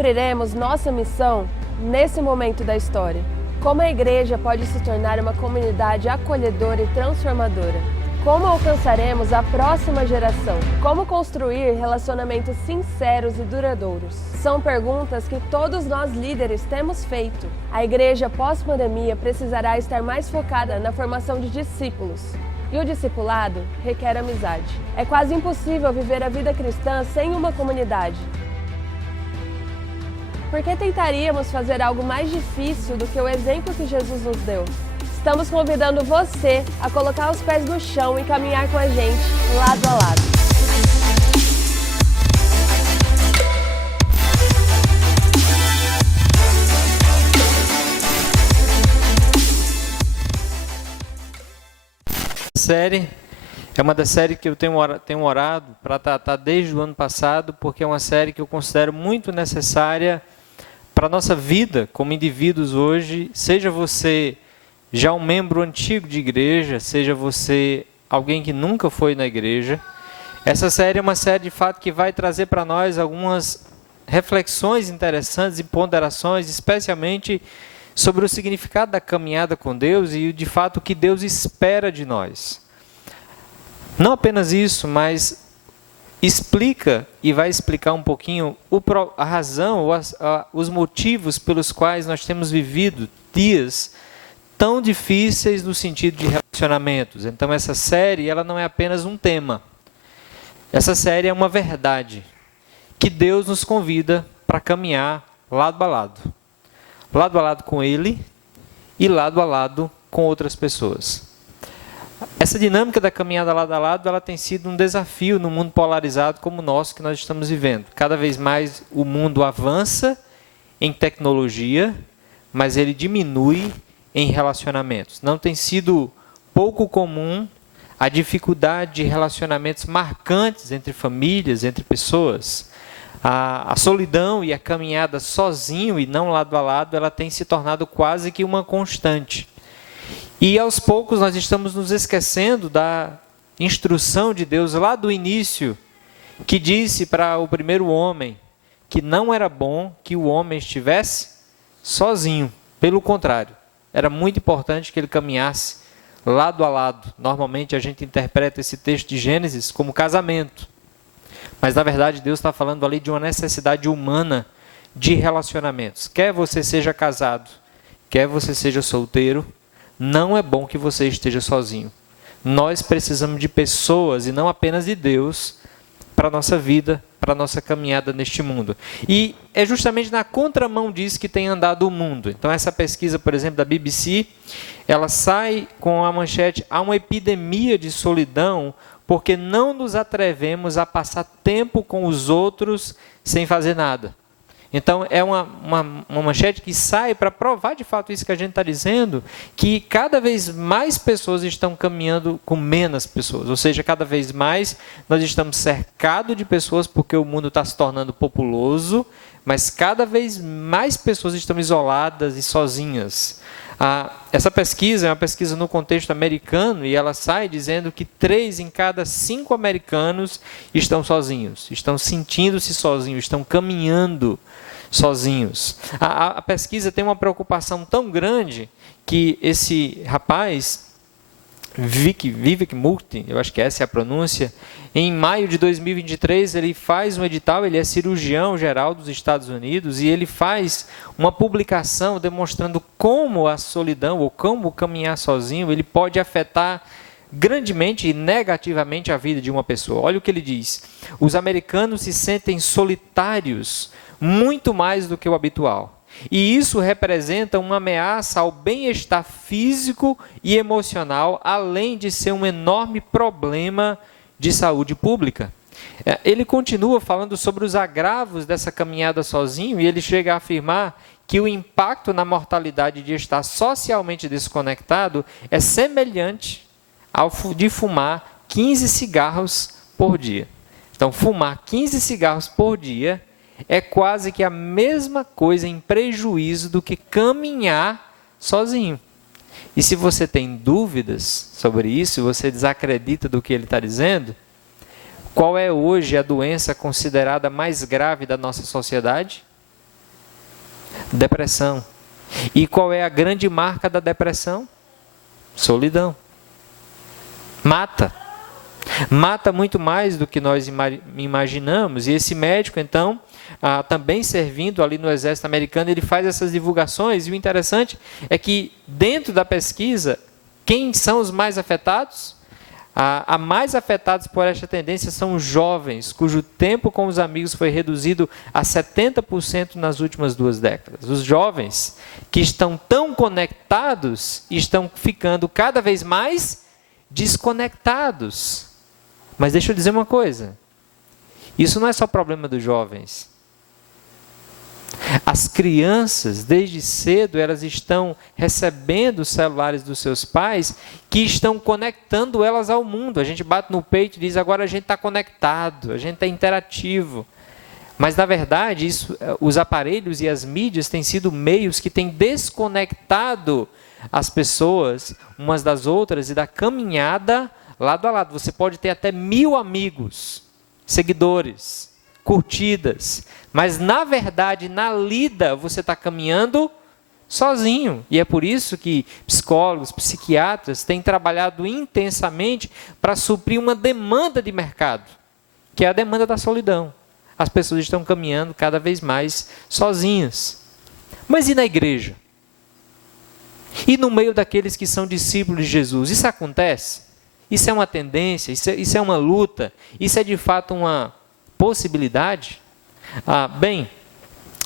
cumpriremos nossa missão nesse momento da história? Como a igreja pode se tornar uma comunidade acolhedora e transformadora? Como alcançaremos a próxima geração? Como construir relacionamentos sinceros e duradouros? São perguntas que todos nós líderes temos feito. A igreja pós-pandemia precisará estar mais focada na formação de discípulos. E o discipulado requer amizade. É quase impossível viver a vida cristã sem uma comunidade. Por que tentaríamos fazer algo mais difícil do que o exemplo que Jesus nos deu? Estamos convidando você a colocar os pés no chão e caminhar com a gente, lado a lado. Série é uma das séries que eu tenho orado para tratar desde o ano passado, porque é uma série que eu considero muito necessária para a nossa vida como indivíduos hoje, seja você já um membro antigo de igreja, seja você alguém que nunca foi na igreja. Essa série é uma série de fato que vai trazer para nós algumas reflexões interessantes e ponderações, especialmente sobre o significado da caminhada com Deus e de fato o que Deus espera de nós. Não apenas isso, mas explica e vai explicar um pouquinho a razão, os motivos pelos quais nós temos vivido dias tão difíceis no sentido de relacionamentos. Então essa série, ela não é apenas um tema. Essa série é uma verdade que Deus nos convida para caminhar lado a lado. Lado a lado com Ele e lado a lado com outras pessoas. Essa dinâmica da caminhada lado a lado, ela tem sido um desafio no mundo polarizado como o nosso que nós estamos vivendo. Cada vez mais o mundo avança em tecnologia, mas ele diminui em relacionamentos. Não tem sido pouco comum a dificuldade de relacionamentos marcantes entre famílias, entre pessoas. A solidão e a caminhada sozinho e não lado a lado, ela tem se tornado quase que uma constante. E aos poucos nós estamos nos esquecendo da instrução de Deus lá do início, que disse para o primeiro homem que não era bom que o homem estivesse sozinho. Pelo contrário, era muito importante que ele caminhasse lado a lado. Normalmente a gente interpreta esse texto de Gênesis como casamento. Mas na verdade Deus está falando ali de uma necessidade humana de relacionamentos. Quer você seja casado, quer você seja solteiro, não é bom que você esteja sozinho. Nós precisamos de pessoas e não apenas de Deus para a nossa vida, para a nossa caminhada neste mundo. E é justamente na contramão disso que tem andado o mundo. Então essa pesquisa, por exemplo, da BBC, ela sai com a manchete: há uma epidemia de solidão porque não nos atrevemos a passar tempo com os outros sem fazer nada. Então, é uma manchete que sai para provar de fato isso que a gente está dizendo, que cada vez mais pessoas estão caminhando com menos pessoas. Ou seja, cada vez mais nós estamos cercados de pessoas porque o mundo está se tornando populoso, mas cada vez mais pessoas estão isoladas e sozinhas. Essa pesquisa é uma pesquisa no contexto americano e ela sai dizendo que 3 em cada 5 americanos estão sozinhos, estão sentindo-se sozinhos, estão caminhando sozinhos. A pesquisa tem uma preocupação tão grande que esse rapaz, Vivek Murthy, eu acho que essa é a pronúncia, em maio de 2023 ele faz um edital, ele é cirurgião geral dos Estados Unidos e ele faz uma publicação demonstrando como a solidão ou como caminhar sozinho ele pode afetar grandemente e negativamente a vida de uma pessoa. Olha o que ele diz: os americanos se sentem solitários muito mais do que o habitual. E isso representa uma ameaça ao bem-estar físico e emocional, além de ser um enorme problema de saúde pública. Ele continua falando sobre os agravos dessa caminhada sozinho e ele chega a afirmar que o impacto na mortalidade de estar socialmente desconectado é semelhante ao de fumar 15 cigarros por dia. Então, fumar 15 cigarros por dia é quase que a mesma coisa em prejuízo do que caminhar sozinho. E se você tem dúvidas sobre isso, você desacredita do que ele está dizendo, qual é hoje a doença considerada mais grave da nossa sociedade? Depressão. E qual é a grande marca da depressão? Solidão. Mata. Mata muito mais do que nós imaginamos. E esse médico, então, também servindo ali no exército americano, ele faz essas divulgações. E o interessante é que, dentro da pesquisa, quem são os mais afetados? A mais afetados por esta tendência são os jovens, cujo tempo com os amigos foi reduzido a 70% nas últimas 2 décadas. Os jovens que estão tão conectados estão ficando cada vez mais desconectados. Mas deixa eu dizer uma coisa, isso não é só problema dos jovens. As crianças, desde cedo, elas estão recebendo os celulares dos seus pais, que estão conectando elas ao mundo. A gente bate no peito e diz, agora a gente está conectado, a gente está interativo. Mas, na verdade, os aparelhos e as mídias têm sido meios que têm desconectado as pessoas umas das outras e da caminhada lado a lado. Você pode ter até 1000 amigos, seguidores, curtidas, mas na verdade, na lida, você está caminhando sozinho. E é por isso que psicólogos, psiquiatras têm trabalhado intensamente para suprir uma demanda de mercado, que é a demanda da solidão. As pessoas estão caminhando cada vez mais sozinhas. Mas e na igreja? E no meio daqueles que são discípulos de Jesus? Isso acontece? Isso é uma tendência? Isso é uma luta? Isso é de fato uma possibilidade? Bem,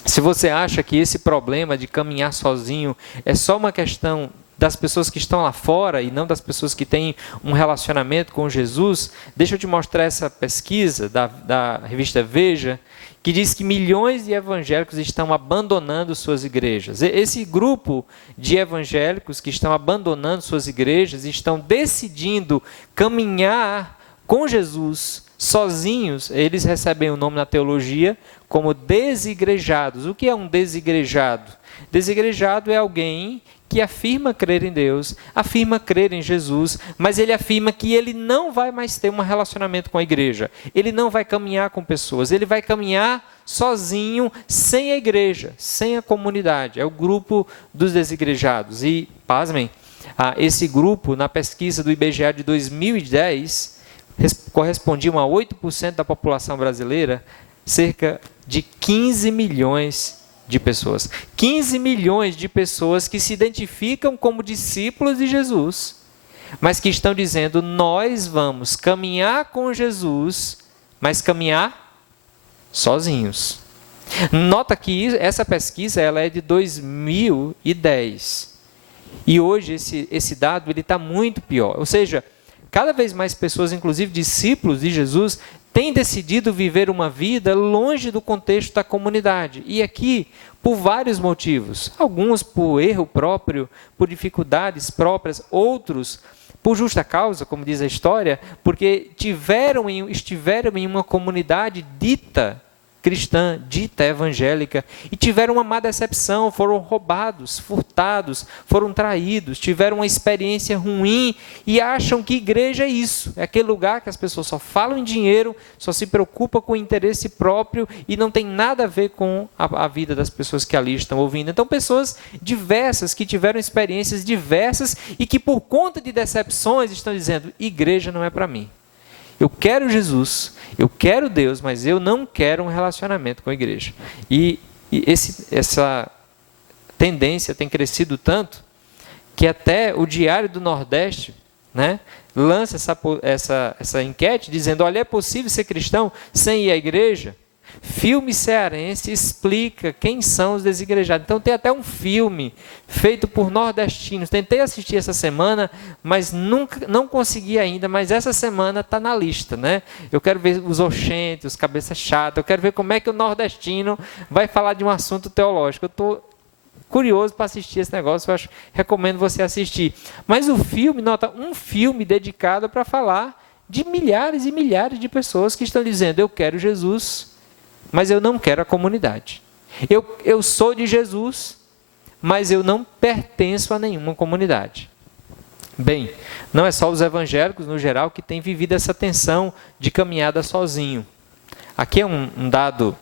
se você acha que esse problema de caminhar sozinho é só uma questão das pessoas que estão lá fora e não das pessoas que têm um relacionamento com Jesus, deixa eu te mostrar essa pesquisa da revista Veja, que diz que milhões de evangélicos estão abandonando suas igrejas. Esse grupo de evangélicos que estão abandonando suas igrejas, estão decidindo caminhar com Jesus sozinhos, eles recebem o nome na teologia como desigrejados. O que é um desigrejado? Desigrejado é alguém que afirma crer em Deus, afirma crer em Jesus, mas ele afirma que ele não vai mais ter um relacionamento com a igreja, ele não vai caminhar com pessoas, ele vai caminhar sozinho, sem a igreja, sem a comunidade. É o grupo dos desigrejados. E, pasmem, esse grupo, na pesquisa do IBGE de 2010, correspondiam a 8% da população brasileira, cerca de 15 milhões de pessoas. 15 milhões de pessoas que se identificam como discípulos de Jesus, mas que estão dizendo, nós vamos caminhar com Jesus, mas caminhar sozinhos. Nota que essa pesquisa ela é de 2010. E hoje esse dado está muito pior. Ou seja, cada vez mais pessoas, inclusive discípulos de Jesus, têm decidido viver uma vida longe do contexto da comunidade. E aqui, por vários motivos. Alguns por erro próprio, por dificuldades próprias, outros por justa causa, como diz a história, porque estiveram em uma comunidade dita cristã, dita evangélica, e tiveram uma má decepção, foram roubados, furtados, foram traídos, tiveram uma experiência ruim e acham que igreja é isso, é aquele lugar que as pessoas só falam em dinheiro, só se preocupam com o interesse próprio e não tem nada a ver com a vida das pessoas que ali estão ouvindo. Então, pessoas diversas, que tiveram experiências diversas e que por conta de decepções estão dizendo, igreja não é para mim. Eu quero Jesus, eu quero Deus, mas eu não quero um relacionamento com a igreja. E essa tendência tem crescido tanto que até o Diário do Nordeste, né, lança essa enquete dizendo, olha, é possível ser cristão sem ir à igreja? Filme cearense explica quem são os desigrejados. Então tem até um filme feito por nordestinos. Tentei assistir essa semana, mas não consegui ainda. Mas essa semana está na lista, né? Eu quero ver os oxentes, os cabeças chatas. Eu quero ver como é que o nordestino vai falar de um assunto teológico. Eu estou curioso para assistir esse negócio. Eu recomendo você assistir. Mas o filme, nota, um filme dedicado para falar de milhares e milhares de pessoas que estão dizendo, eu quero Jesus, mas eu não quero a comunidade. Eu sou de Jesus, mas eu não pertenço a nenhuma comunidade. Bem, não é só os evangélicos, no geral, que têm vivido essa tensão de caminhada sozinho. Aqui é um dado,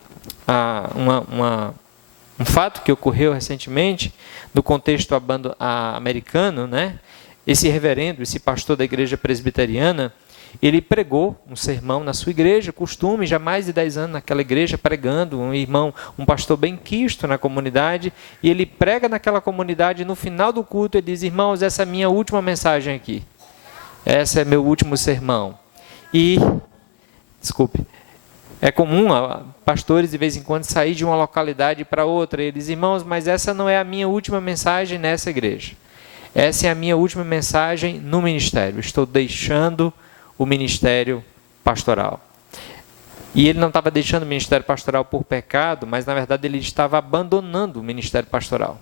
Um fato que ocorreu recentemente no contexto americano, né? Esse reverendo, esse pastor da igreja presbiteriana, ele pregou um sermão na sua igreja, costume, já há mais de 10 anos naquela igreja, pregando, um pastor bem quisto na comunidade, e ele prega naquela comunidade, e no final do culto ele diz: irmãos, essa é a minha última mensagem aqui, esse é meu último sermão. E, desculpe, é comum pastores de vez em quando sair de uma localidade para outra, e eles: irmãos, mas essa não é a minha última mensagem nessa igreja, essa é a minha última mensagem no ministério, estou deixando o ministério pastoral. E ele não estava deixando o ministério pastoral por pecado, mas na verdade ele estava abandonando o ministério pastoral.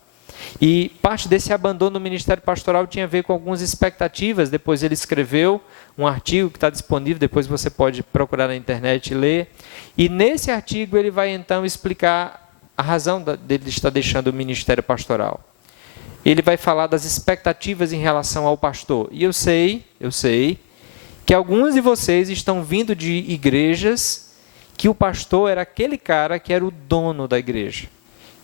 E parte desse abandono do ministério pastoral tinha a ver com algumas expectativas. Depois ele escreveu um artigo que está disponível, depois você pode procurar na internet e ler. E nesse artigo ele vai então explicar a razão dele estar deixando o ministério pastoral. Ele vai falar das expectativas em relação ao pastor. E eu sei que alguns de vocês estão vindo de igrejas que o pastor era aquele cara que era o dono da igreja,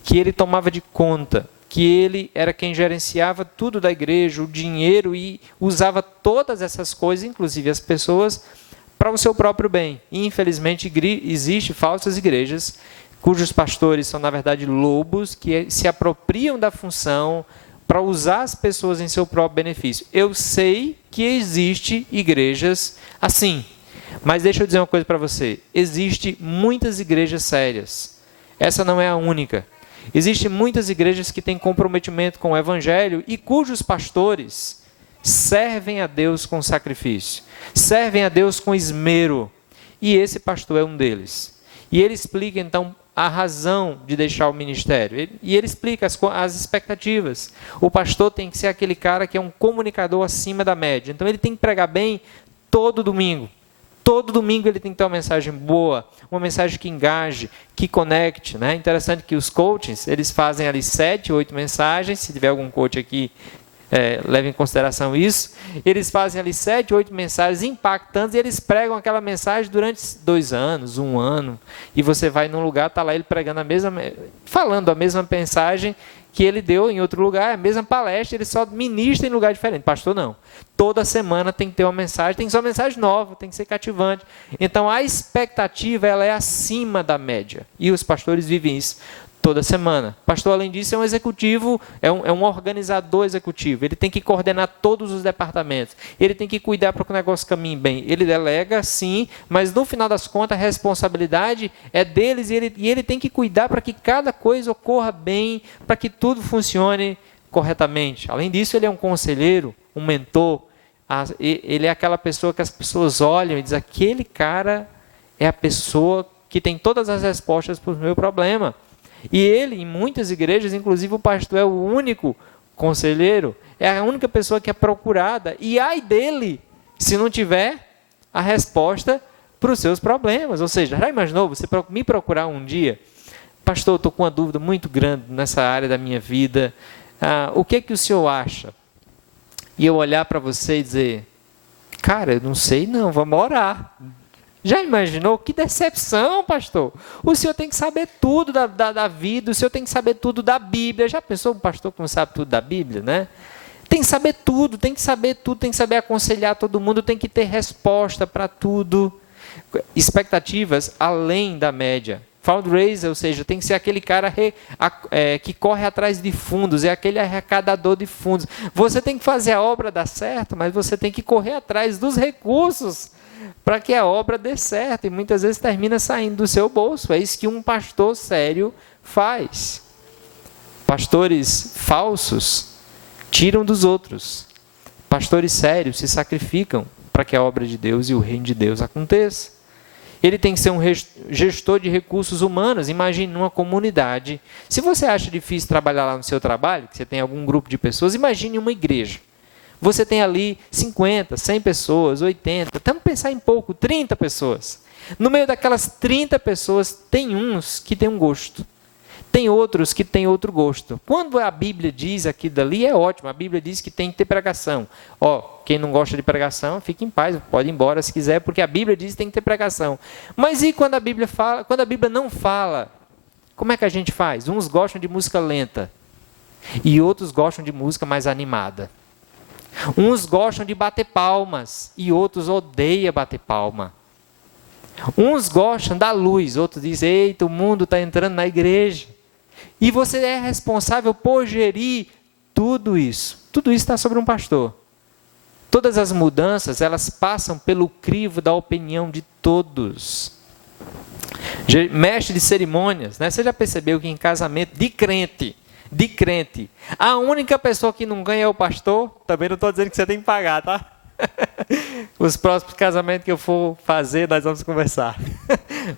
que ele tomava de conta, que ele era quem gerenciava tudo da igreja, o dinheiro, e usava todas essas coisas, inclusive as pessoas, para o seu próprio bem. E, infelizmente, existem falsas igrejas cujos pastores são, na verdade, lobos que se apropriam da função para usar as pessoas em seu próprio benefício. Eu sei que existe igrejas assim, mas deixa eu dizer uma coisa para você: existem muitas igrejas sérias. Essa não é a única. Existem muitas igrejas que têm comprometimento com o evangelho e cujos pastores servem a Deus com sacrifício, servem a Deus com esmero. E esse pastor é um deles. E ele explica então a razão de deixar o ministério. E ele explica as expectativas. O pastor tem que ser aquele cara que é um comunicador acima da média. Então ele tem que pregar bem todo domingo. Todo domingo ele tem que ter uma mensagem boa, uma mensagem que engaje, que conecte. Né? Interessante que os coaches, eles fazem ali 7, 8 mensagens. Se tiver algum coach aqui, leve em consideração isso. Eles fazem ali 7, 8 mensagens impactantes e eles pregam aquela mensagem durante 2 anos, 1 ano. E você vai num lugar, está lá ele pregando falando a mesma mensagem que ele deu em outro lugar, a mesma palestra, ele só ministra em lugar diferente. Pastor, não. Toda semana tem que ter uma mensagem, tem que ser uma mensagem nova, tem que ser cativante. Então, a expectativa ela é acima da média. E os pastores vivem isso toda semana. Pastor, além disso, é um executivo, é um organizador executivo. Ele tem que coordenar todos os departamentos. Ele tem que cuidar para que o negócio caminhe bem. Ele delega, sim, mas no final das contas, a responsabilidade é deles e ele tem que cuidar para que cada coisa ocorra bem, para que tudo funcione corretamente. Além disso, ele é um conselheiro, um mentor. Ele é aquela pessoa que as pessoas olham e dizem: aquele cara é a pessoa que tem todas as respostas para o meu problema. E ele, em muitas igrejas, inclusive o pastor é o único conselheiro, é a única pessoa que é procurada. E ai dele, se não tiver a resposta para os seus problemas. Ou seja, já imaginou você me procurar um dia? Pastor, eu estou com uma dúvida muito grande nessa área da minha vida. O que o senhor acha? E eu olhar para você e dizer: cara, eu não sei não, vamos orar. Já imaginou? Que decepção, pastor. O senhor tem que saber tudo da vida, o senhor tem que saber tudo da Bíblia. Já pensou um pastor que não sabe tudo da Bíblia, né? Tem que saber tudo, tem que saber tudo, tem que saber aconselhar todo mundo, tem que ter resposta para tudo. Expectativas além da média. Fundraiser, ou seja, tem que ser aquele cara que corre atrás de fundos, é aquele arrecadador de fundos. Você tem que fazer a obra dar certo, mas você tem que correr atrás dos recursos para que a obra dê certo, e muitas vezes termina saindo do seu bolso. É isso que um pastor sério faz. Pastores falsos tiram dos outros. Pastores sérios se sacrificam para que a obra de Deus e o reino de Deus aconteça. Ele tem que ser um gestor de recursos humanos. Imagine numa comunidade. Se você acha difícil trabalhar lá no seu trabalho, que você tem algum grupo de pessoas, imagine uma igreja. Você tem ali 50, 100 pessoas, 80, vamos pensar em pouco, 30 pessoas. No meio daquelas 30 pessoas, tem uns que têm um gosto. Tem outros que têm outro gosto. Quando a Bíblia diz aqui dali, é ótimo. A Bíblia diz que tem que ter pregação. Quem não gosta de pregação, fique em paz, pode ir embora se quiser, porque a Bíblia diz que tem que ter pregação. Mas e quando a Bíblia fala, quando a Bíblia não fala como é que a gente faz? Uns gostam de música lenta e outros gostam de música mais animada. Uns gostam de bater palmas e outros odeiam bater palma. Uns gostam da luz, outros dizem, eita, o mundo está entrando na igreja. E você é responsável por gerir tudo isso. Tudo isso está sobre um pastor. Todas as mudanças, elas passam pelo crivo da opinião de todos. Mestre de cerimônias, né? Você já percebeu que em casamento de crente, a única pessoa que não ganha é o pastor? Também não estou dizendo que você tem que pagar, tá? Os próximos casamentos que eu for fazer, nós vamos conversar.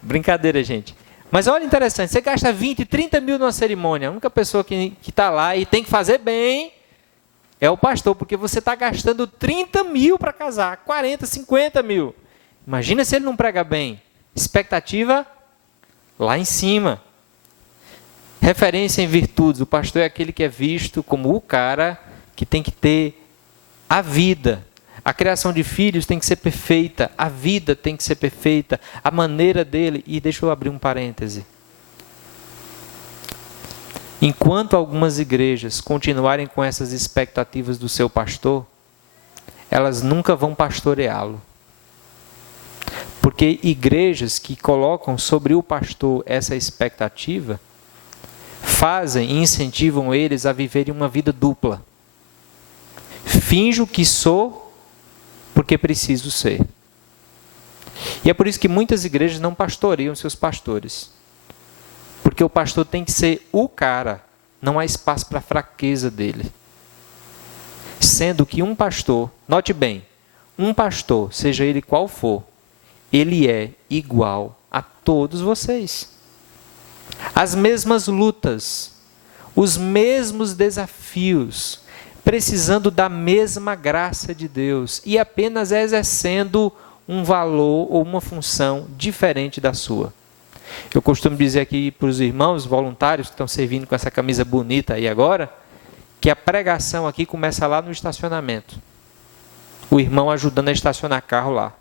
Brincadeira, gente. Mas olha, interessante, você gasta 20, 30 mil numa cerimônia. A única pessoa que está lá e tem que fazer bem é o pastor, porque você está gastando 30 mil para casar, 40, 50 mil. Imagina se ele não prega bem. Expectativa lá em cima. Referência em virtudes. O pastor é aquele que é visto como o cara que tem que ter a vida. A criação de filhos tem que ser perfeita. A vida tem que ser perfeita. A maneira dele. E deixa eu abrir um parêntese. Enquanto algumas igrejas continuarem com essas expectativas do seu pastor, elas nunca vão pastoreá-lo. Porque igrejas que colocam sobre o pastor essa expectativa, fazem e incentivam eles a viverem uma vida dupla. Finjo que sou porque preciso ser. E é por isso que muitas igrejas não pastoreiam seus pastores. Porque o pastor tem que ser o cara, não há espaço para a fraqueza dele. Sendo que um pastor, note bem, um pastor, seja ele qual for, ele é igual a todos vocês. As mesmas lutas, os mesmos desafios, precisando da mesma graça de Deus e apenas exercendo um valor ou uma função diferente da sua. Eu costumo dizer aqui para os irmãos voluntários que estão servindo com essa camisa bonita aí agora, que a pregação aqui começa lá no estacionamento. O irmão ajudando a estacionar carro lá.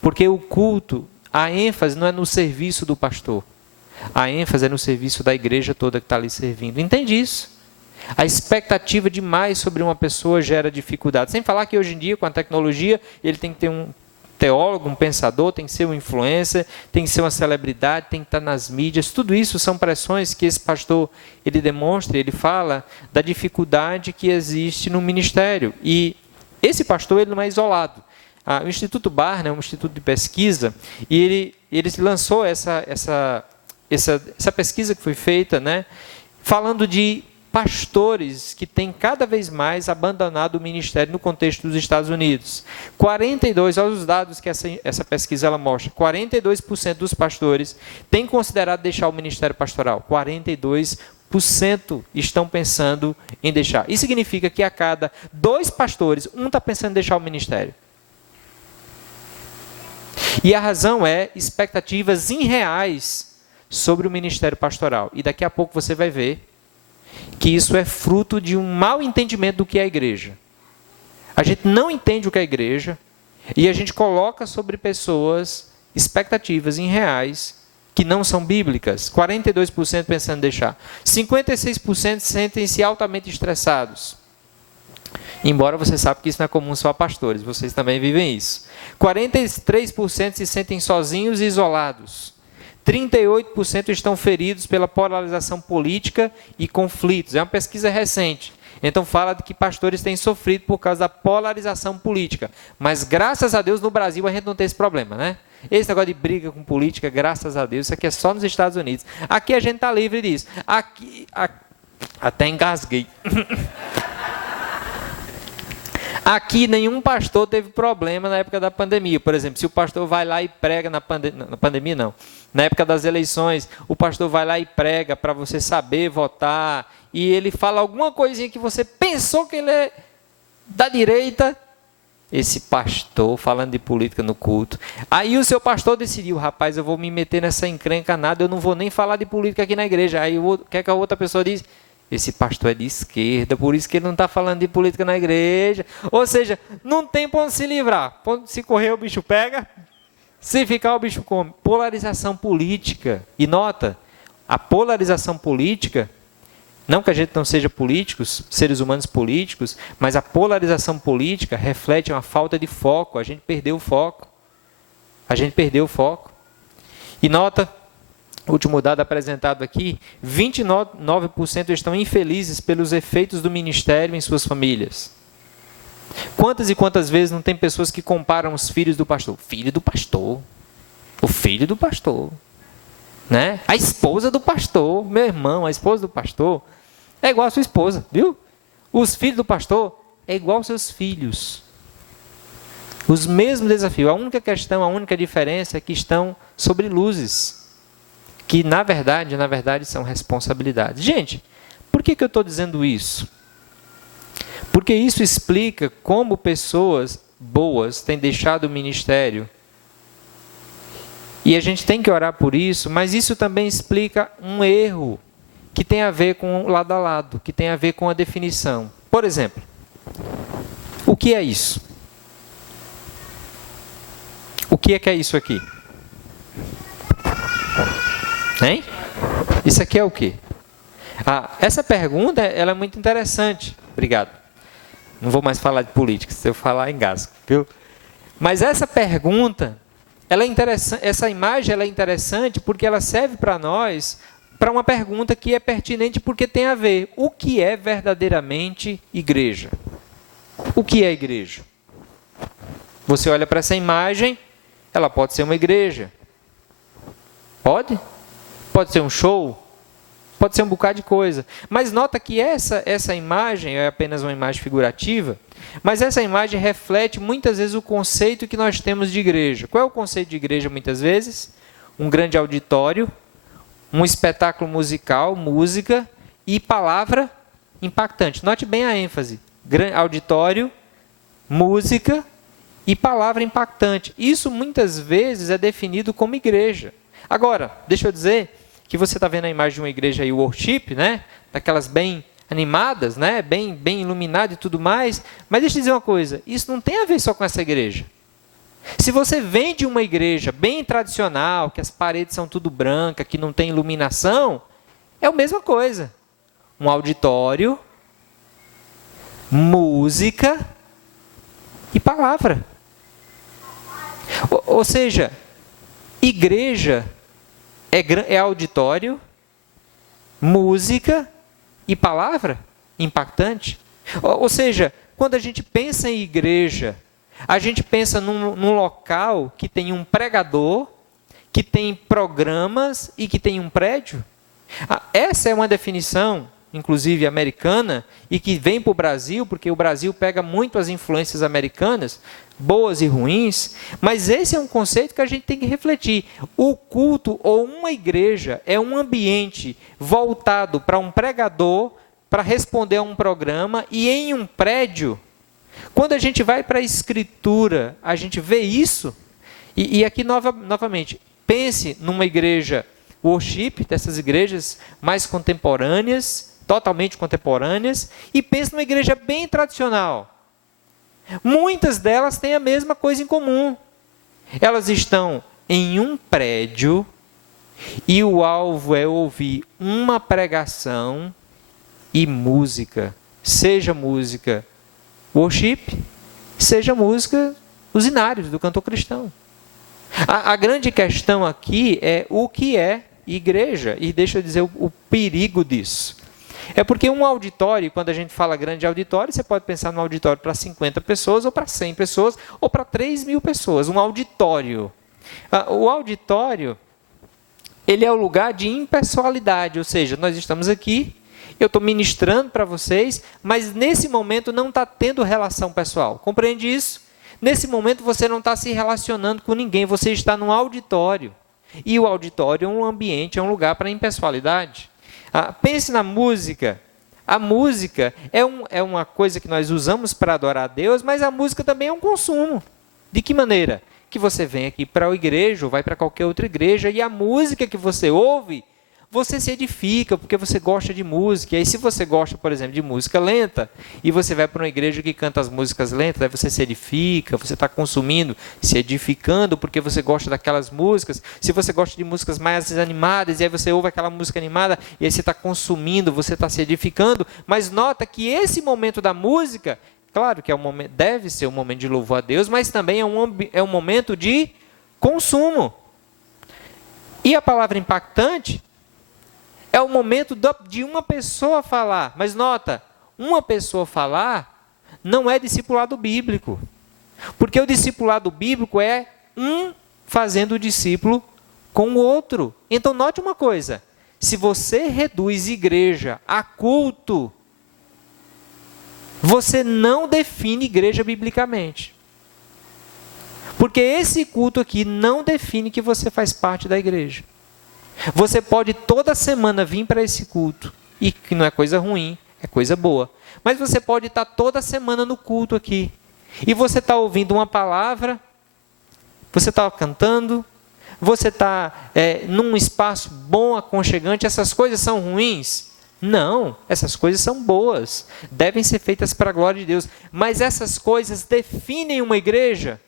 Porque o culto, a ênfase não é no serviço do pastor. A ênfase é no serviço da igreja toda que está ali servindo. Entende isso? A expectativa demais sobre uma pessoa gera dificuldade. Sem falar que hoje em dia, com a tecnologia, ele tem que ter um teólogo, um pensador, tem que ser um influencer, tem que ser uma celebridade, tem que estar nas mídias. Tudo isso são pressões que esse pastor ele demonstra, ele fala da dificuldade que existe no ministério. E esse pastor ele não é isolado. O Instituto Barna é um instituto de pesquisa e ele lançou essa pesquisa que foi feita, né, falando de pastores que têm cada vez mais abandonado o ministério no contexto dos Estados Unidos. 42, olha os dados que essa pesquisa ela mostra, 42% dos pastores têm considerado deixar o ministério pastoral. 42% estão pensando em deixar. Isso significa que a cada 2 pastores, um está pensando em deixar o ministério. E a razão é expectativas irreais sobre o ministério pastoral. E daqui a pouco você vai ver que isso é fruto de um mau entendimento do que é a igreja. A gente não entende o que é a igreja e a gente coloca sobre pessoas expectativas irreais que não são bíblicas. 42% pensando em deixar. 56% sentem-se altamente estressados. Embora você saiba que isso não é comum só a pastores, vocês também vivem isso. 43% se sentem sozinhos e isolados. 38% estão feridos pela polarização política e conflitos. É uma pesquisa recente. Então fala de que pastores têm sofrido por causa da polarização política. Mas graças a Deus no Brasil a gente não tem esse problema, né? Esse negócio de briga com política, graças a Deus, isso aqui é só nos Estados Unidos. Aqui a gente está livre disso. Até engasguei. Aqui nenhum pastor teve problema na época da pandemia. Por exemplo, se o pastor vai lá e prega na pandemia não, na época das eleições, o pastor vai lá e prega para você saber votar, e ele fala alguma coisinha que você pensou que ele é da direita, esse pastor falando de política no culto. Aí o seu pastor decidiu, rapaz, eu vou me meter nessa encrenca nada, eu não vou nem falar de política aqui na igreja. Aí o que é que a outra pessoa diz? Esse pastor é de esquerda, por isso que ele não está falando de política na igreja. Ou seja, não tem para onde se livrar. Se correr o bicho pega, se ficar o bicho come. Polarização política. E nota, A polarização política, não que a gente não seja políticos, seres humanos políticos, mas a polarização política reflete uma falta de foco. A gente perdeu o foco. A gente perdeu o foco. E nota, último dado apresentado aqui, 29% estão infelizes pelos efeitos do ministério em suas famílias. Quantas e quantas vezes não tem pessoas que comparam os filhos do pastor? Filho do pastor. O filho do pastor. Né? A esposa do pastor. Meu irmão, a esposa do pastor é igual a sua esposa, viu? Os filhos do pastor é igual aos seus filhos. Os mesmos desafios. A única questão, a única diferença é que estão sobre luzes. Que, na verdade, são responsabilidades. Gente, por que eu estou dizendo isso? Porque isso explica como pessoas boas têm deixado o ministério. E a gente tem que orar por isso, mas isso também explica um erro que tem a ver com o lado a lado, que tem a ver com a definição. Por exemplo, o que é isso? O que é isso aqui? Hein? Isso aqui é o quê? Essa pergunta ela é muito interessante. Obrigado. Não vou mais falar de política, se eu falar engasgo, viu? Mas essa pergunta, ela é interessante, essa imagem ela é interessante porque ela serve para nós, para uma pergunta que é pertinente porque tem a ver. O que é verdadeiramente igreja? O que é igreja? Você olha para essa imagem, ela pode ser uma igreja. Pode? Pode ser um show? Pode ser um bocado de coisa. Mas nota que essa imagem é apenas uma imagem figurativa, mas essa imagem reflete muitas vezes o conceito que nós temos de igreja. Qual é o conceito de igreja muitas vezes? Um grande auditório, um espetáculo musical, música e palavra impactante. Note bem a ênfase. Auditório, música e palavra impactante. Isso muitas vezes é definido como igreja. Agora, deixa eu dizer que você está vendo a imagem de uma igreja aí, worship, né? Daquelas bem animadas, né? Bem iluminada e tudo mais. Mas deixa eu dizer uma coisa, isso não tem a ver só com essa igreja. Se você vem de uma igreja bem tradicional, que as paredes são tudo branca, que não tem iluminação, é a mesma coisa. Um auditório, música e palavra. Ou seja, igreja é auditório, música e palavra impactante. Ou seja, quando a gente pensa em igreja, a gente pensa num local que tem um pregador, que tem programas e que tem um prédio. Essa é uma definição, inclusive americana, e que vem para o Brasil, porque o Brasil pega muito as influências americanas, boas e ruins, mas esse é um conceito que a gente tem que refletir. O culto ou uma igreja é um ambiente voltado para um pregador, para responder a um programa, e em um prédio, quando a gente vai para a Escritura, a gente vê isso, e aqui novamente, pense numa igreja worship, dessas igrejas mais contemporâneas, totalmente contemporâneas, e pense numa igreja bem tradicional. Muitas delas têm a mesma coisa em comum. Elas estão em um prédio e o alvo é ouvir uma pregação e música. Seja música worship, seja música os hinários do cantor cristão. A grande questão aqui é o que é igreja. E deixa eu dizer o perigo disso. É porque um auditório, quando a gente fala grande auditório, você pode pensar num auditório para 50 pessoas, ou para 100 pessoas, ou para 3.000 pessoas. Um auditório. O auditório, ele é o lugar de impessoalidade, ou seja, nós estamos aqui, eu estou ministrando para vocês, mas nesse momento não está tendo relação pessoal. Compreende isso? Nesse momento você não está se relacionando com ninguém, você está num auditório. E o auditório é um ambiente, é um lugar para impessoalidade. Pense na música. A música é uma coisa que nós usamos para adorar a Deus, mas a música também é um consumo. De que maneira? Que você vem aqui para a igreja ou vai para qualquer outra igreja e a música que você ouve você se edifica porque você gosta de música. E aí se você gosta, por exemplo, de música lenta, e você vai para uma igreja que canta as músicas lentas, aí você se edifica, você está consumindo, se edificando porque você gosta daquelas músicas. Se você gosta de músicas mais animadas, e aí você ouve aquela música animada, e aí você está consumindo, você está se edificando. Mas nota que esse momento da música, claro que é um momento, deve ser um momento de louvor a Deus, mas também é um momento de consumo. E a palavra impactante é o momento de uma pessoa falar. Mas nota, uma pessoa falar não é discipulado bíblico. Porque o discipulado bíblico é um fazendo o discípulo com o outro. Então note uma coisa, se você reduz igreja a culto, você não define igreja biblicamente. Porque esse culto aqui não define que você faz parte da igreja. Você pode toda semana vir para esse culto, e que não é coisa ruim, é coisa boa. Mas você pode estar toda semana no culto aqui, e você está ouvindo uma palavra, você está cantando, você está num espaço bom, aconchegante. Essas coisas são ruins? Não, essas coisas são boas, devem ser feitas para a glória de Deus. Mas essas coisas definem uma igreja?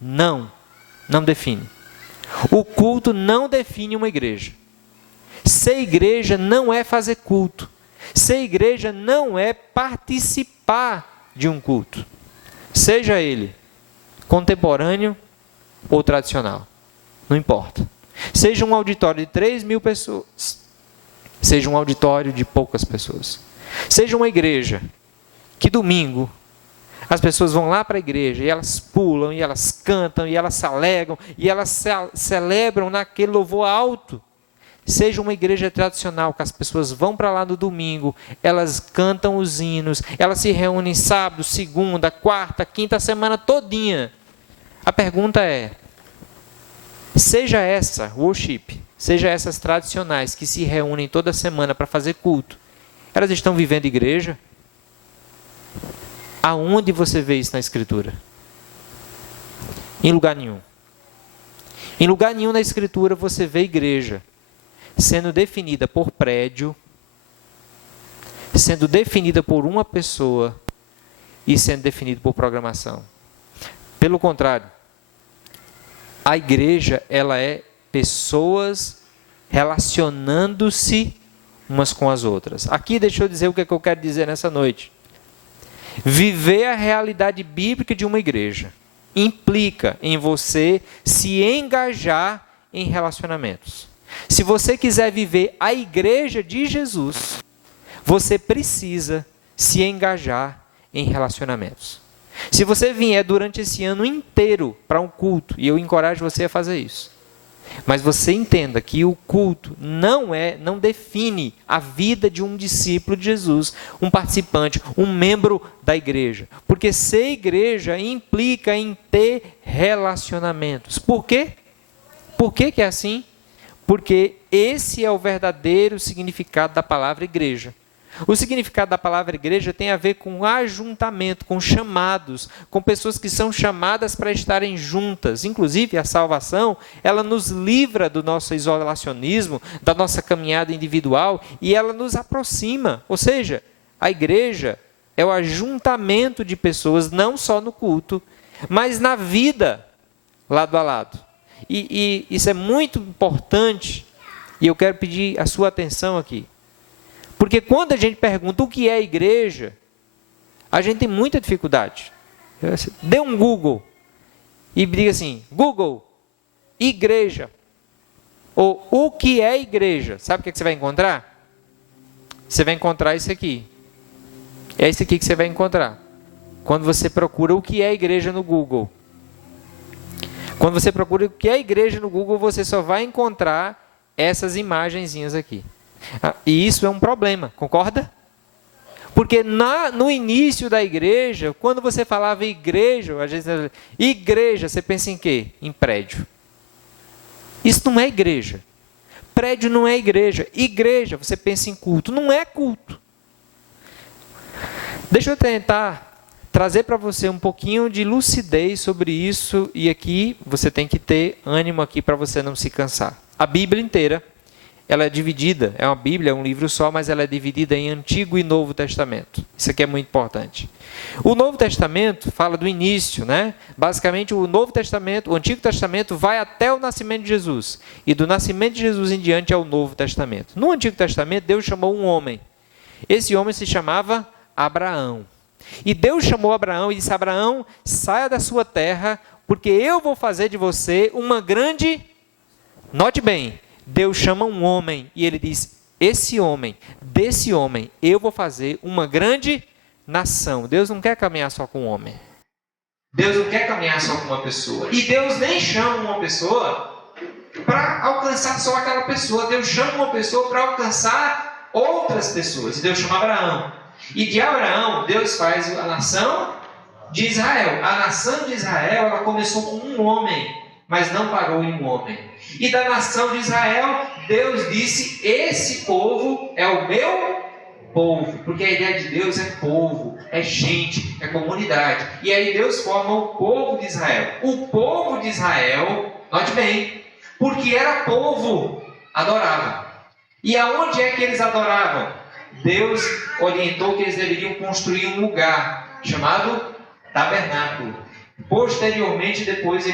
Não, não define. O culto não define uma igreja. Ser igreja não é fazer culto. Ser igreja não é participar de um culto. Seja ele contemporâneo ou tradicional. Não importa. Seja um auditório de 3.000 pessoas. Seja um auditório de poucas pessoas. Seja uma igreja que domingo as pessoas vão lá para a igreja e elas pulam, e elas cantam, e elas se alegram, e elas celebram naquele louvor alto. Seja uma igreja tradicional, que as pessoas vão para lá no domingo, elas cantam os hinos, elas se reúnem sábado, segunda, quarta, quinta, semana todinha. A pergunta é, seja essa worship, seja essas tradicionais que se reúnem toda semana para fazer culto, elas estão vivendo igreja? Aonde você vê isso na Escritura? Em lugar nenhum. Em lugar nenhum na Escritura você vê igreja sendo definida por prédio, sendo definida por uma pessoa e sendo definida por programação. Pelo contrário, a igreja, ela é pessoas relacionando-se umas com as outras. Aqui deixa eu dizer o que é que eu quero dizer nessa noite. Viver a realidade bíblica de uma igreja implica em você se engajar em relacionamentos. Se você quiser viver a igreja de Jesus, você precisa se engajar em relacionamentos. Se você vier durante esse ano inteiro para um culto, e eu encorajo você a fazer isso, mas você entenda que o culto não define a vida de um discípulo de Jesus, um participante, um membro da igreja. Porque ser igreja implica em ter relacionamentos. Por quê? Por que é assim? Porque esse é o verdadeiro significado da palavra igreja. O significado da palavra igreja tem a ver com ajuntamento, com chamados, com pessoas que são chamadas para estarem juntas. Inclusive, a salvação, ela nos livra do nosso isolacionismo, da nossa caminhada individual, e ela nos aproxima. Ou seja, a igreja é o ajuntamento de pessoas, não só no culto, mas na vida, lado a lado. E isso é muito importante, e eu quero pedir a sua atenção aqui. Porque quando a gente pergunta o que é igreja, a gente tem muita dificuldade. Dê um Google e diga assim, Google, igreja. Ou o que é igreja? Sabe o que você vai encontrar? Você vai encontrar isso aqui. É isso aqui que você vai encontrar. Quando você procura o que é igreja no Google. Quando você procura o que é igreja no Google, você só vai encontrar essas imagenzinhas aqui. E isso é um problema, concorda? Porque no início da igreja, quando você falava igreja, às vezes, igreja, você pensa em quê? Em prédio. Isso não é igreja. Prédio não é igreja. Igreja, você pensa em culto. Não é culto. Deixa eu tentar trazer para você um pouquinho de lucidez sobre isso, e aqui você tem que ter ânimo aqui para você não se cansar. A Bíblia inteira ela é dividida, é uma Bíblia, é um livro só, mas ela é dividida em Antigo e Novo Testamento. Isso aqui é muito importante. O Novo Testamento fala do início, né? Basicamente, o Antigo Testamento vai até o nascimento de Jesus. E do nascimento de Jesus em diante é o Novo Testamento. No Antigo Testamento, Deus chamou um homem. Esse homem se chamava Abraão. E Deus chamou Abraão e disse: Abraão, saia da sua terra, porque eu vou fazer de você uma grande... Note bem, Deus chama um homem e ele diz: desse homem, eu vou fazer uma grande nação. Deus não quer caminhar só com um homem. Deus não quer caminhar só com uma pessoa. E Deus nem chama uma pessoa para alcançar só aquela pessoa. Deus chama uma pessoa para alcançar outras pessoas. E Deus chama Abraão. E de Abraão, Deus faz a nação de Israel. A nação de Israel, ela começou com um homem, mas não parou em um homem. E da nação de Israel, Deus disse: esse povo é o meu povo. Porque a ideia de Deus é povo, é gente, é comunidade. E aí Deus forma o povo de Israel. O povo de Israel, note bem, porque era povo, adorava. E aonde é que eles adoravam? Deus orientou que eles deveriam construir um lugar chamado tabernáculo. Posteriormente, depois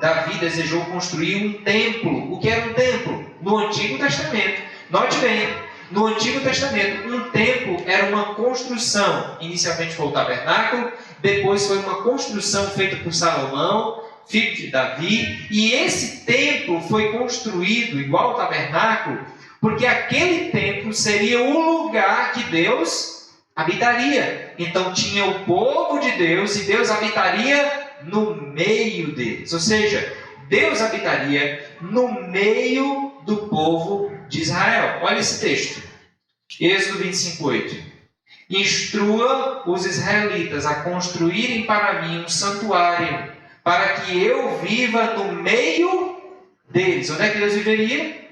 Davi desejou construir um templo. O que era um templo? No Antigo Testamento. Note bem, no Antigo Testamento, um templo era uma construção. Inicialmente foi o tabernáculo, depois foi uma construção feita por Salomão, filho de Davi, e esse templo foi construído igual ao tabernáculo, porque aquele templo seria o lugar que Deus habitaria. Então tinha o povo de Deus e Deus habitaria no meio deles. Ou seja, Deus habitaria no meio do povo de Israel. Olha esse texto. Êxodo 25:8. Instrua os israelitas a construírem para mim um santuário, para que eu viva no meio deles. Onde é que Deus viveria?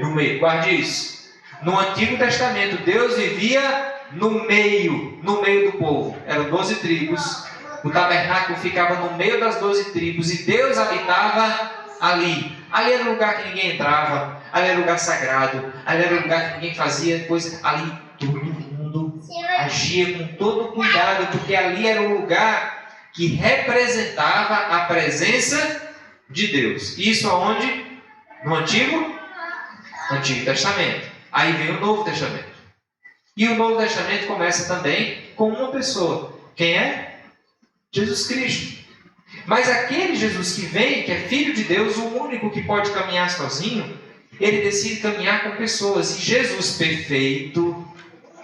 No meio. Guarde isso. No Antigo Testamento, Deus vivia no meio do povo. Eram 12 tribos. O tabernáculo ficava no meio das 12 tribos e Deus habitava ali. Ali era o lugar que ninguém entrava, ali era o lugar sagrado, ali era o lugar que ninguém fazia coisa. Ali todo mundo agia com todo cuidado, porque ali era o lugar que representava a presença de Deus. Isso aonde? No Antigo Testamento. Aí vem o Novo Testamento. E o Novo Testamento começa também com uma pessoa. Quem é? Jesus Cristo. Mas aquele Jesus que vem, que é Filho de Deus, o único que pode caminhar sozinho, ele decide caminhar com pessoas. E Jesus perfeito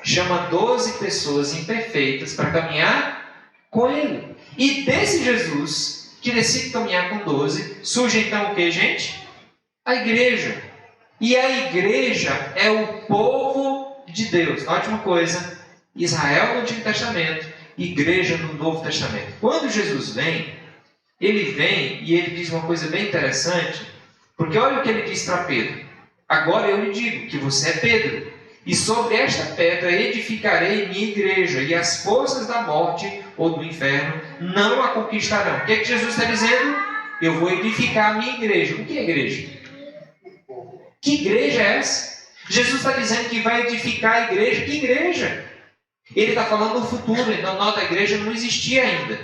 chama 12 pessoas imperfeitas para caminhar com ele. E desse Jesus, que decide caminhar com 12, surge então o que, gente? A igreja. E a igreja é o povo de Deus. Note uma coisa: Israel no Antigo Testamento, igreja no Novo Testamento. Quando Jesus vem, ele vem e ele diz uma coisa bem interessante, porque olha o que ele diz para Pedro: agora eu lhe digo que você é Pedro, e sobre esta pedra edificarei minha igreja, e as forças da morte ou do inferno não a conquistarão. O que é que Jesus está dizendo? Eu vou edificar a minha igreja. O que é igreja? Que igreja é essa? Jesus está dizendo que vai edificar a igreja. Que igreja? Ele está falando no futuro, então nota, a igreja não existia ainda.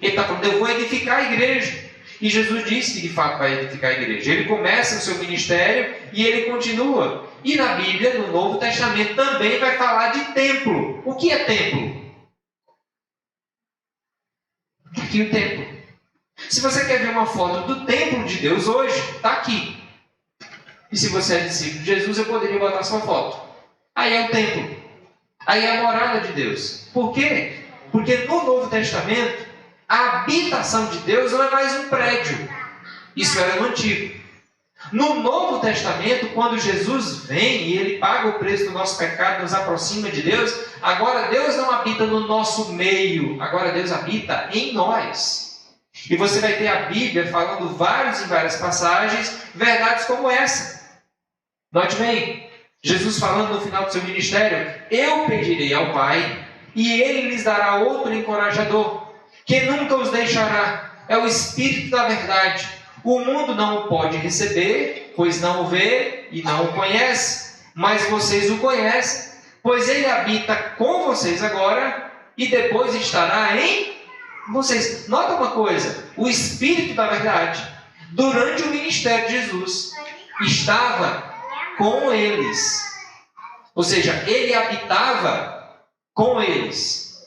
Ele está falando: eu vou edificar a igreja. E Jesus disse que de fato vai edificar a igreja. Ele começa o seu ministério e ele continua. E na Bíblia, no Novo Testamento, também vai falar de templo. O que é templo? Aqui o templo. Se você quer ver uma foto do templo de Deus hoje, está aqui. E se você é discípulo de Jesus, eu poderia botar sua foto. Aí é o templo. Aí é a morada de Deus. Por quê? Porque no Novo Testamento, a habitação de Deus não é mais um prédio. Isso era no Antigo. No Novo Testamento, quando Jesus vem e ele paga o preço do nosso pecado, nos aproxima de Deus, agora Deus não habita no nosso meio, agora Deus habita em nós. E você vai ter a Bíblia falando em várias passagens, verdades como essa. Note bem, Jesus falando no final do seu ministério: eu pedirei ao Pai, e Ele lhes dará outro encorajador, que nunca os deixará. É o Espírito da verdade, O mundo não o pode receber, pois não o vê e não o conhece, mas vocês o conhecem, pois ele habita com vocês agora e depois estará em vocês. Nota uma coisa, o Espírito da verdade, durante o ministério de Jesus, estava com eles. Ou seja, ele habitava com eles.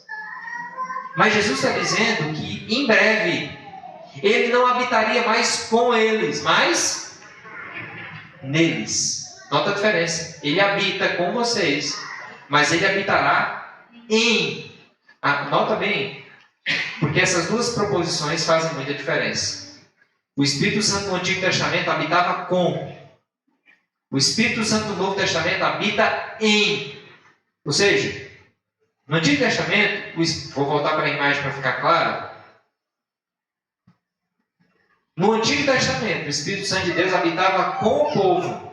Mas Jesus está dizendo que em breve ele não habitaria mais com eles, mas neles. Nota a diferença. Ele habita com vocês, mas ele habitará em. Nota bem, porque essas duas proposições fazem muita diferença. O Espírito Santo no Antigo Testamento habitava com. O Espírito Santo no Novo Testamento habita em. Ou seja, no Antigo Testamento, vou voltar para a imagem para ficar claro. No Antigo Testamento, o Espírito Santo de Deus habitava com o povo.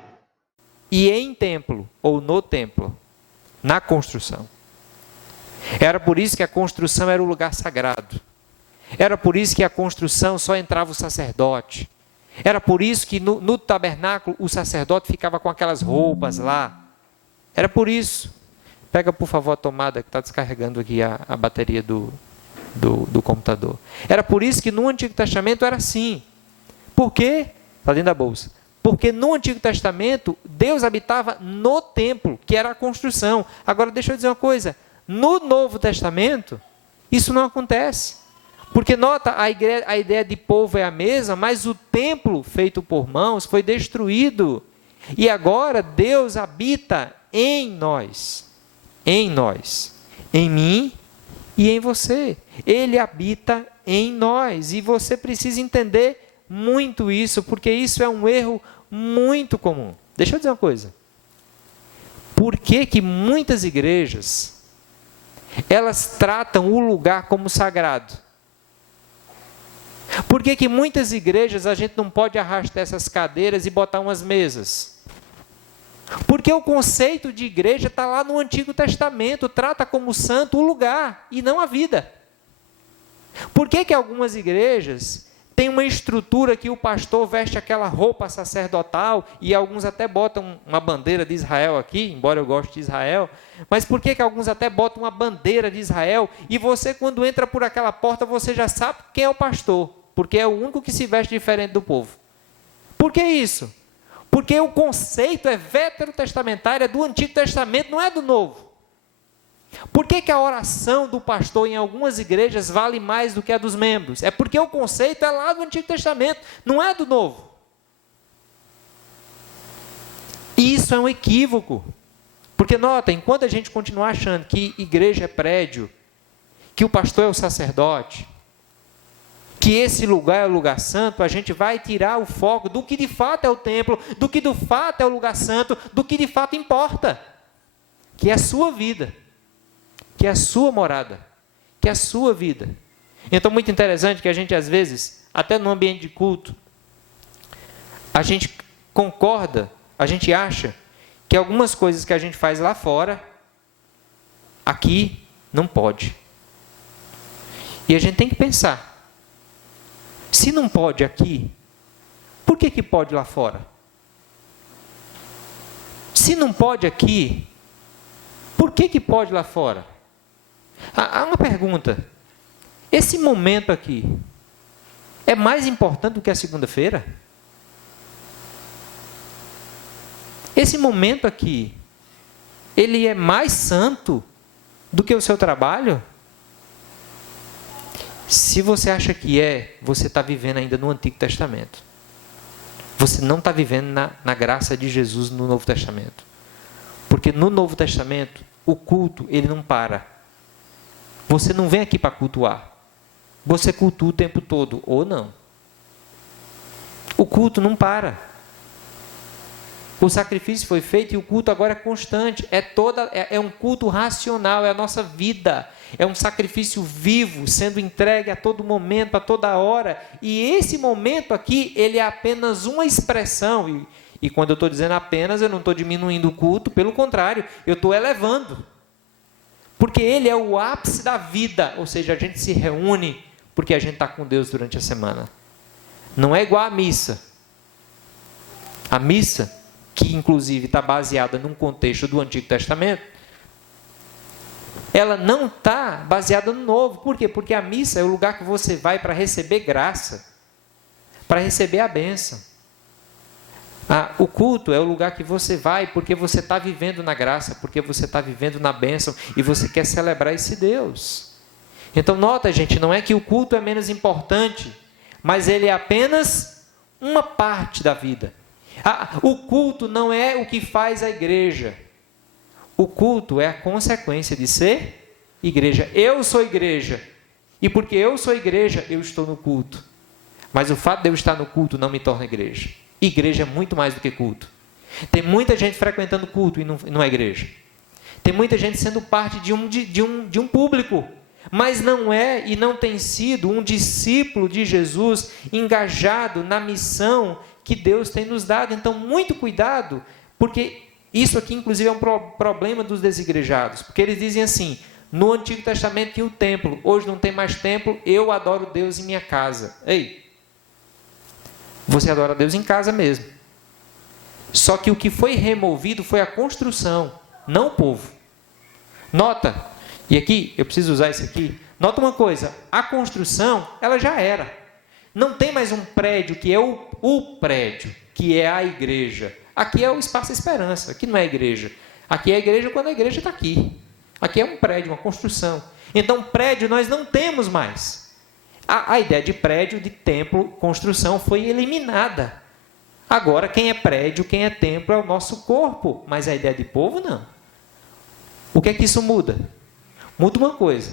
E em templo, ou no templo, na construção. Era por isso que a construção era o lugar sagrado. Era por isso que a construção só entrava o sacerdote. Era por isso que no tabernáculo o sacerdote ficava com aquelas roupas lá. Era por isso. Pega, por favor, a tomada que está descarregando aqui a bateria do computador. Era por isso que no Antigo Testamento era assim. Por quê? Está dentro da bolsa. Porque no Antigo Testamento, Deus habitava no templo, que era a construção. Agora, deixa eu dizer uma coisa. No Novo Testamento, isso não acontece. Porque, nota, a ideia de povo é a mesma, mas o templo feito por mãos foi destruído. E agora, Deus habita em nós. Em nós. Em mim e em você. Ele habita em nós. E você precisa entender muito isso, porque isso é um erro muito comum. Deixa eu dizer uma coisa. Por que muitas igrejas, elas tratam o lugar como sagrado? Por que muitas igrejas a gente não pode arrastar essas cadeiras e botar umas mesas? Porque o conceito de igreja está lá no Antigo Testamento, trata como santo o lugar e não a vida. Por que algumas igrejas têm uma estrutura que o pastor veste aquela roupa sacerdotal e alguns até botam uma bandeira de Israel aqui, embora eu goste de Israel, mas por que alguns até botam uma bandeira de Israel e você, quando entra por aquela porta, você já sabe quem é o pastor, porque é o único que se veste diferente do povo. Por que isso? Porque o conceito é veterotestamentário, é do Antigo Testamento, não é do Novo. Por que a oração do pastor em algumas igrejas vale mais do que a dos membros? É porque o conceito é lá do Antigo Testamento, não é do Novo. E isso é um equívoco. Porque, nota, enquanto a gente continuar achando que igreja é prédio, que o pastor é o sacerdote, que esse lugar é o lugar santo, a gente vai tirar o foco do que de fato é o templo, do que de fato é o lugar santo, do que de fato importa, que é a sua vida, que é a sua morada, que é a sua vida. Então, muito interessante que a gente, às vezes, até no ambiente de culto, a gente concorda, a gente acha que algumas coisas que a gente faz lá fora, aqui não pode. E a gente tem que pensar, se não pode aqui, por que pode lá fora? Se não pode aqui, por que pode lá fora? Há uma pergunta. Esse momento aqui é mais importante do que a segunda-feira? Esse momento aqui, ele é mais santo do que o seu trabalho? Se você acha que você está vivendo ainda no Antigo Testamento. Você não está vivendo na graça de Jesus no Novo Testamento. Porque no Novo Testamento, o culto, ele não para. Você não vem aqui para cultuar. Você cultua o tempo todo, ou não. O culto não para. O sacrifício foi feito e o culto agora é constante. É um culto racional, é a nossa vida. É um sacrifício vivo, sendo entregue a todo momento, a toda hora. E esse momento aqui, ele é apenas uma expressão. E quando eu estou dizendo apenas, eu não estou diminuindo o culto, pelo contrário, eu estou elevando. Porque ele é o ápice da vida. Ou seja, a gente se reúne porque a gente está com Deus durante a semana. Não é igual à missa. A missa, que inclusive está baseada num contexto do Antigo Testamento, ela não está baseada no Novo. Por quê? Porque a missa é o lugar que você vai para receber graça, para receber a bênção. O culto é o lugar que você vai porque você está vivendo na graça, porque você está vivendo na bênção e você quer celebrar esse Deus. Então nota, gente, não é que o culto é menos importante, mas ele é apenas uma parte da vida. O culto não é o que faz a igreja. O culto é a consequência de ser igreja. Eu sou igreja. E porque eu sou igreja, eu estou no culto. Mas o fato de eu estar no culto não me torna igreja. Igreja é muito mais do que culto. Tem muita gente frequentando culto e não é igreja. Tem muita gente sendo parte de um público, mas não é e não tem sido um discípulo de Jesus engajado na missão que Deus tem nos dado. Então, muito cuidado, porque isso aqui, inclusive, é um problema dos desigrejados, porque eles dizem assim: no Antigo Testamento tinha o templo, hoje não tem mais templo, eu adoro Deus em minha casa. Ei, você adora Deus em casa mesmo. Só que o que foi removido foi a construção, não o povo. Nota, e aqui, eu preciso usar isso aqui, nota uma coisa, a construção, ela já era. Não tem mais um prédio que é o prédio, que é a igreja. Aqui é o Espaço Esperança, aqui não é a igreja. Aqui é a igreja quando a igreja está aqui. Aqui é um prédio, uma construção. Então, prédio nós não temos mais. A ideia de prédio, de templo, construção foi eliminada. Agora, quem é prédio, quem é templo é o nosso corpo, mas a ideia de povo não. O que é que isso muda? Muda uma coisa.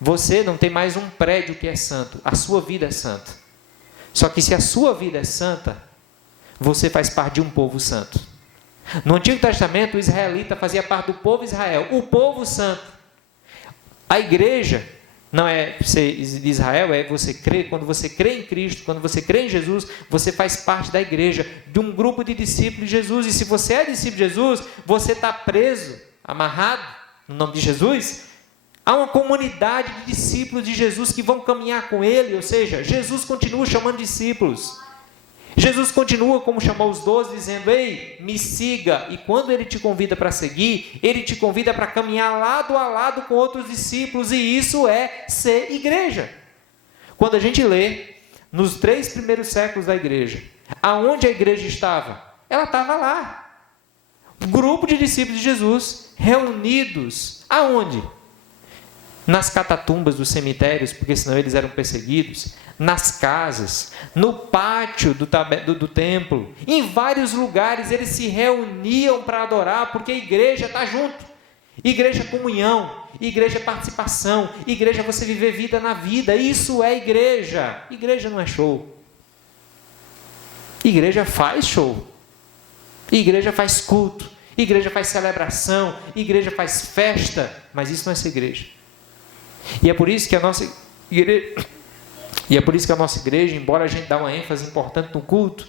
Você não tem mais um prédio que é santo, a sua vida é santa. Só que se a sua vida é santa, você faz parte de um povo santo. No Antigo Testamento, o israelita fazia parte do povo Israel, o povo santo. A igreja não é ser de Israel, é você crer. Quando você crê em Cristo, quando você crê em Jesus, você faz parte da igreja, de um grupo de discípulos de Jesus. E se você é discípulo de Jesus, você está preso, amarrado, no nome de Jesus. Há uma comunidade de discípulos de Jesus que vão caminhar com Ele, ou seja, Jesus continua chamando discípulos. Jesus continua como chamou os 12, dizendo: ei, me siga. E quando Ele te convida para seguir, Ele te convida para caminhar lado a lado com outros discípulos, e isso é ser igreja. Quando a gente lê, nos 3 primeiros séculos da igreja, aonde a igreja estava? Ela estava lá. Um grupo de discípulos de Jesus, reunidos, aonde? Nas catatumbas dos cemitérios, porque senão eles eram perseguidos, nas casas, no pátio do templo, em vários lugares eles se reuniam para adorar, porque a igreja está junto. Igreja é comunhão, igreja é participação, igreja é você viver vida na vida, isso é igreja. Igreja não é show. Igreja faz show. Igreja faz culto, igreja faz celebração, igreja faz festa, mas isso não é ser igreja. E é por isso que a nossa igreja, embora a gente dê uma ênfase importante no culto,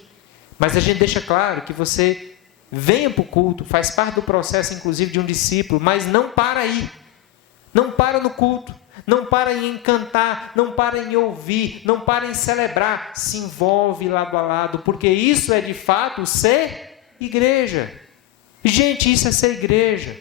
mas a gente deixa claro que você venha para o culto, faz parte do processo, inclusive, de um discípulo, mas não para aí. Não para no culto, não para em cantar, não para em ouvir, não para em celebrar. Se envolve lado a lado, porque isso é de fato ser igreja. Gente, isso é ser igreja.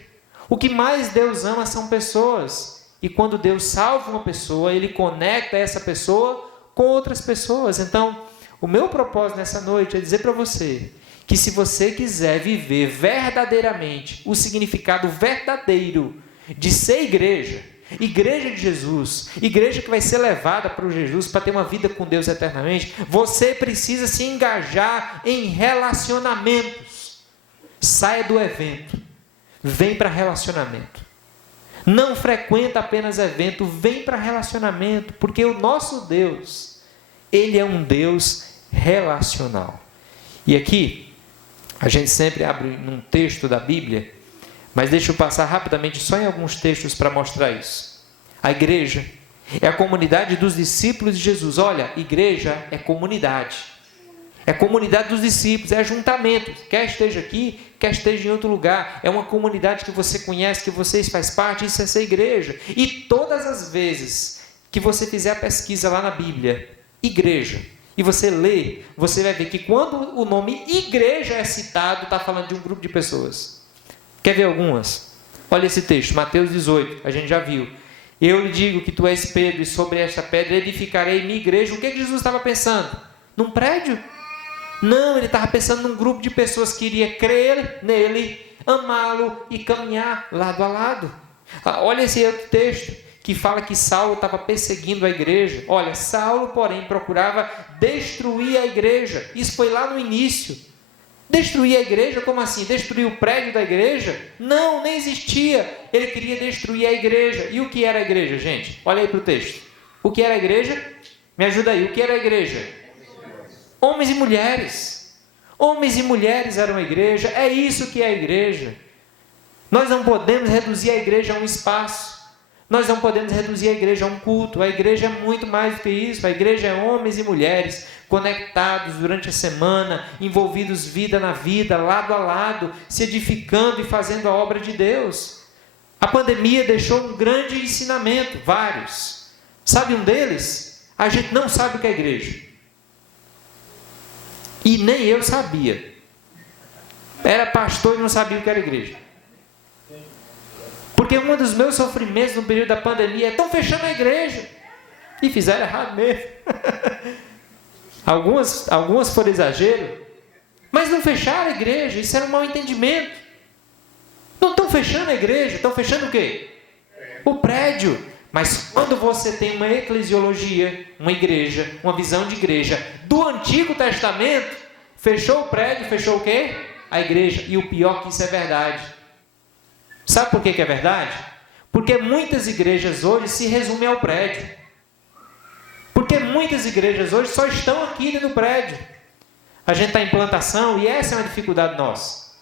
O que mais Deus ama são pessoas. E quando Deus salva uma pessoa, Ele conecta essa pessoa com outras pessoas. Então, o meu propósito nessa noite é dizer para você que se você quiser viver verdadeiramente o significado verdadeiro de ser igreja, igreja de Jesus, igreja que vai ser levada para o Jesus para ter uma vida com Deus eternamente, você precisa se engajar em relacionamentos. Saia do evento, vem para relacionamento. Não frequenta apenas evento, vem para relacionamento, porque o nosso Deus, Ele é um Deus relacional. E aqui, a gente sempre abre num texto da Bíblia, mas deixa eu passar rapidamente só em alguns textos para mostrar isso. A igreja é a comunidade dos discípulos de Jesus. Olha, igreja é comunidade. É comunidade dos discípulos, é ajuntamento. Quer esteja aqui, quer esteja em outro lugar. É uma comunidade que você conhece, que vocês fazem parte, isso é ser igreja. E todas as vezes que você fizer a pesquisa lá na Bíblia, igreja, e você lê, você vai ver que quando o nome igreja é citado, está falando de um grupo de pessoas. Quer ver algumas? Olha esse texto, Mateus 18, a gente já viu. Eu lhe digo que tu és Pedro, e sobre esta pedra edificarei minha igreja. O que Jesus estava pensando? Num prédio? Não, ele estava pensando num grupo de pessoas que iria crer nele, amá-lo e caminhar lado a lado. Olha esse outro texto, que fala que Saulo estava perseguindo a igreja. Olha, Saulo, porém, procurava destruir a igreja. Isso foi lá no início. Destruir a igreja? Como assim? Destruir o prédio da igreja? Não, nem existia. Ele queria destruir a igreja. E o que era a igreja, gente? Olha aí para o texto. O que era a igreja? Me ajuda aí. O que era a igreja? Homens e mulheres. Homens e mulheres eram a igreja. É isso que é a igreja. Nós não podemos reduzir a igreja a um espaço. Nós não podemos reduzir a igreja a um culto. A igreja é muito mais do que isso. A igreja é homens e mulheres conectados durante a semana, envolvidos vida na vida, lado a lado, se edificando e fazendo a obra de Deus. A pandemia deixou um grande ensinamento, vários. Sabe um deles? A gente não sabe o que é igreja. E nem eu sabia. Era pastor e não sabia o que era igreja. Porque um dos meus sofrimentos no período da pandemia é: estão fechando a igreja. E fizeram errado mesmo. Algumas foram exagero. Mas não fecharam a igreja. Isso era um mau entendimento. Não estão fechando a igreja. Estão fechando o quê? O prédio. Mas quando você tem uma eclesiologia, uma igreja, uma visão de igreja do Antigo Testamento, fechou o prédio, fechou o quê? A igreja. E o pior que isso é verdade. Sabe por que é verdade? Porque muitas igrejas hoje se resumem ao prédio. Porque muitas igrejas hoje só estão aqui no prédio. A gente está em plantação e essa é uma dificuldade nossa.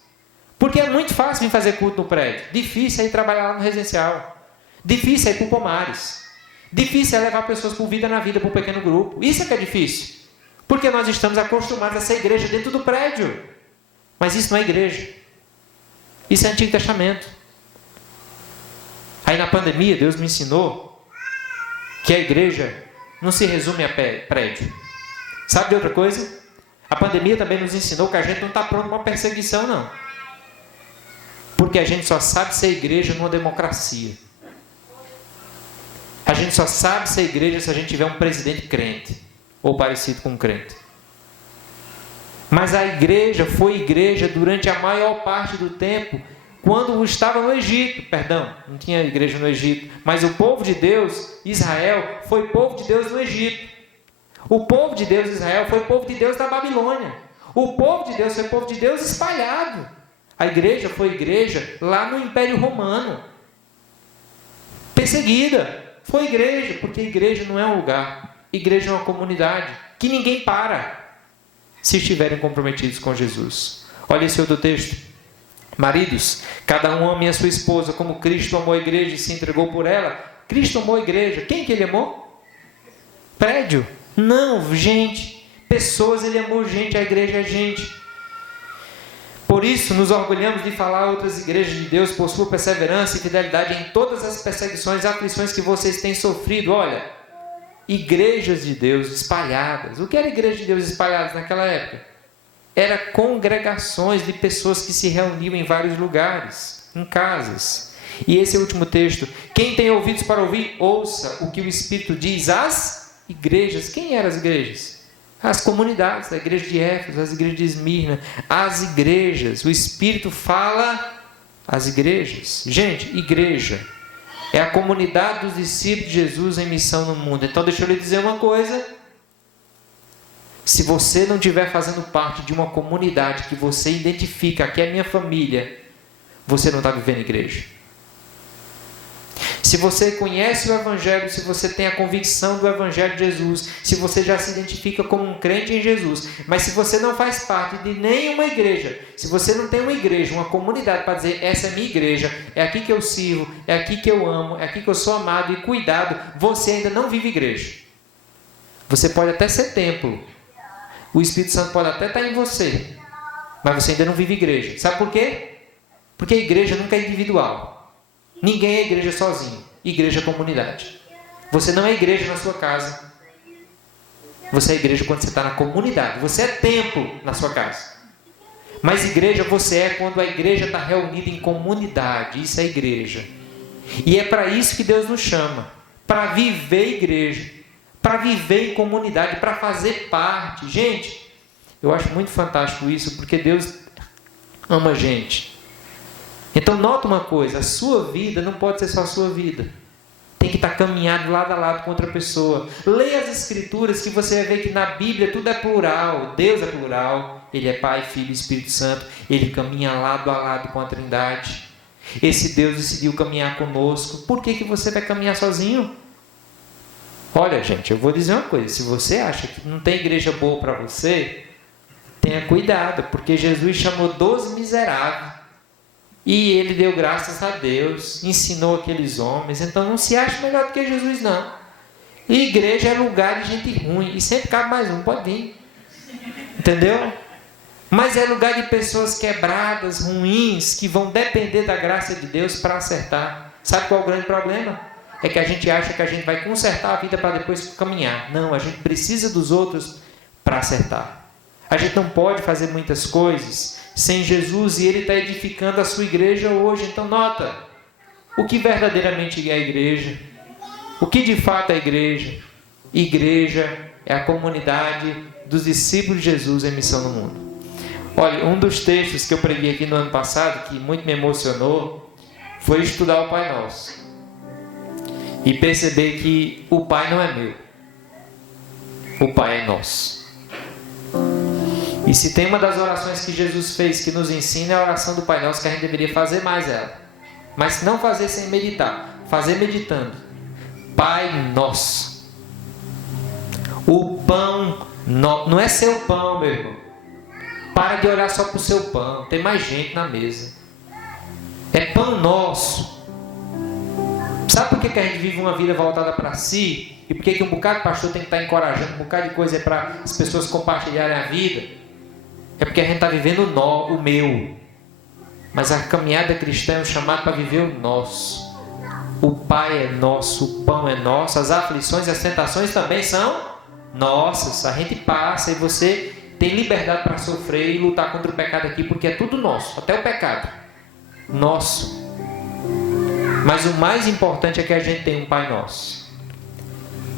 Porque é muito fácil vir fazer culto no prédio. Difícil é ir trabalhar lá no residencial. Difícil é ir para o Pomares. Difícil é levar pessoas por vida na vida, para um pequeno grupo. Isso é que é difícil. Porque nós estamos acostumados a ser igreja dentro do prédio. Mas isso não é igreja. Isso é Antigo Testamento. Aí na pandemia, Deus me ensinou que a igreja não se resume a prédio. Sabe de outra coisa? A pandemia também nos ensinou que a gente não está pronto para uma perseguição, não. Porque a gente só sabe ser igreja numa democracia. A gente só sabe ser igreja se a gente tiver um presidente crente, ou parecido com um crente. Mas a igreja foi igreja durante a maior parte do tempo, quando estava no Egito, não tinha igreja no Egito, mas o povo de Deus, Israel, foi povo de Deus no Egito. O povo de Deus, Israel, foi povo de Deus da Babilônia. O povo de Deus foi povo de Deus espalhado. A igreja foi igreja lá no Império Romano. Perseguida. Foi igreja, porque igreja não é um lugar. Igreja é uma comunidade que ninguém para se estiverem comprometidos com Jesus. Olha esse outro texto. Maridos, cada um ame a sua esposa como Cristo amou a igreja e se entregou por ela. Cristo amou a igreja. Quem que ele amou? Prédio? Não, gente. Pessoas ele amou, gente. A igreja é gente. Por isso, nos orgulhamos de falar a outras igrejas de Deus por sua perseverança e fidelidade em todas as perseguições e aflições que vocês têm sofrido. Olha, igrejas de Deus espalhadas. O que era igreja de Deus espalhadas naquela época? Era congregações de pessoas que se reuniam em vários lugares, em casas. E esse é o último texto. Quem tem ouvidos para ouvir, ouça o que o Espírito diz às igrejas. Quem eram as igrejas? As comunidades, a igreja de Éfeso, as igrejas de Esmirna, as igrejas. O Espírito fala às igrejas. Gente, igreja é a comunidade dos discípulos de Jesus em missão no mundo. Então deixa eu lhe dizer uma coisa. Se você não estiver fazendo parte de uma comunidade que você identifica, que é minha família, você não está vivendo igreja. Se você conhece o Evangelho, se você tem a convicção do Evangelho de Jesus, se você já se identifica como um crente em Jesus, mas se você não faz parte de nenhuma igreja, se você não tem uma igreja, uma comunidade para dizer, essa é minha igreja, é aqui que eu sirvo, é aqui que eu amo, é aqui que eu sou amado e cuidado, você ainda não vive igreja. Você pode até ser templo, o Espírito Santo pode até estar em você, mas você ainda não vive igreja. Sabe por quê? Porque a igreja nunca é individual. Ninguém é igreja sozinho. Igreja é comunidade. Você não é igreja na sua casa. Você é igreja quando você está na comunidade. Você é templo na sua casa. Mas igreja você é quando a igreja está reunida em comunidade. Isso é igreja. E é para isso que Deus nos chama. Para viver igreja. Para viver em comunidade. Para fazer parte. Gente, eu acho muito fantástico isso. Porque Deus ama a gente. Então nota uma coisa. A sua vida não pode ser só a sua vida. Tem que estar caminhado lado a lado com outra pessoa. Leia as Escrituras que você vai ver que na Bíblia tudo é plural. Deus é plural. Ele é Pai, Filho e Espírito Santo. Ele caminha lado a lado com a Trindade. Esse Deus decidiu caminhar conosco. Por que você vai caminhar sozinho? Olha, gente, eu vou dizer uma coisa. Se você acha que não tem igreja boa para você, tenha cuidado. Porque Jesus chamou 12 miseráveis. E ele deu graças a Deus, ensinou aqueles homens. Então não se acha melhor do que Jesus, não. E igreja é lugar de gente ruim. E sempre cabe mais um, pode vir. Entendeu? Mas é lugar de pessoas quebradas, ruins, que vão depender da graça de Deus para acertar. Sabe qual é o grande problema? É que a gente acha que a gente vai consertar a vida para depois caminhar. Não, a gente precisa dos outros para acertar. A gente não pode fazer muitas coisas sem Jesus, e Ele está edificando a sua igreja hoje. Então nota, o que verdadeiramente é a igreja? O que de fato é a igreja? Igreja é a comunidade dos discípulos de Jesus em missão no mundo. Olha, um dos textos que eu preguei aqui no ano passado, que muito me emocionou, foi estudar o Pai Nosso. E perceber que o Pai não é meu. O Pai é nosso. E se tem uma das orações que Jesus fez que nos ensina, é a oração do Pai Nosso, que a gente deveria fazer mais ela. Mas não fazer sem meditar. Fazer meditando. Pai Nosso. O pão, não é seu pão, meu irmão. Para de olhar só para o seu pão. Tem mais gente na mesa. É pão nosso. Sabe por que a gente vive uma vida voltada para si? E por que um bocado de pastor tem que estar encorajando, um bocado de coisa é para as pessoas compartilharem a vida? É porque a gente está vivendo o meu. Mas a caminhada cristã é um chamado para viver o nosso. O Pai é nosso, o pão é nosso, as aflições e as tentações também são nossas. A gente passa e você tem liberdade para sofrer e lutar contra o pecado aqui, porque é tudo nosso, até o pecado. Nosso. Mas o mais importante é que a gente tem um Pai Nosso.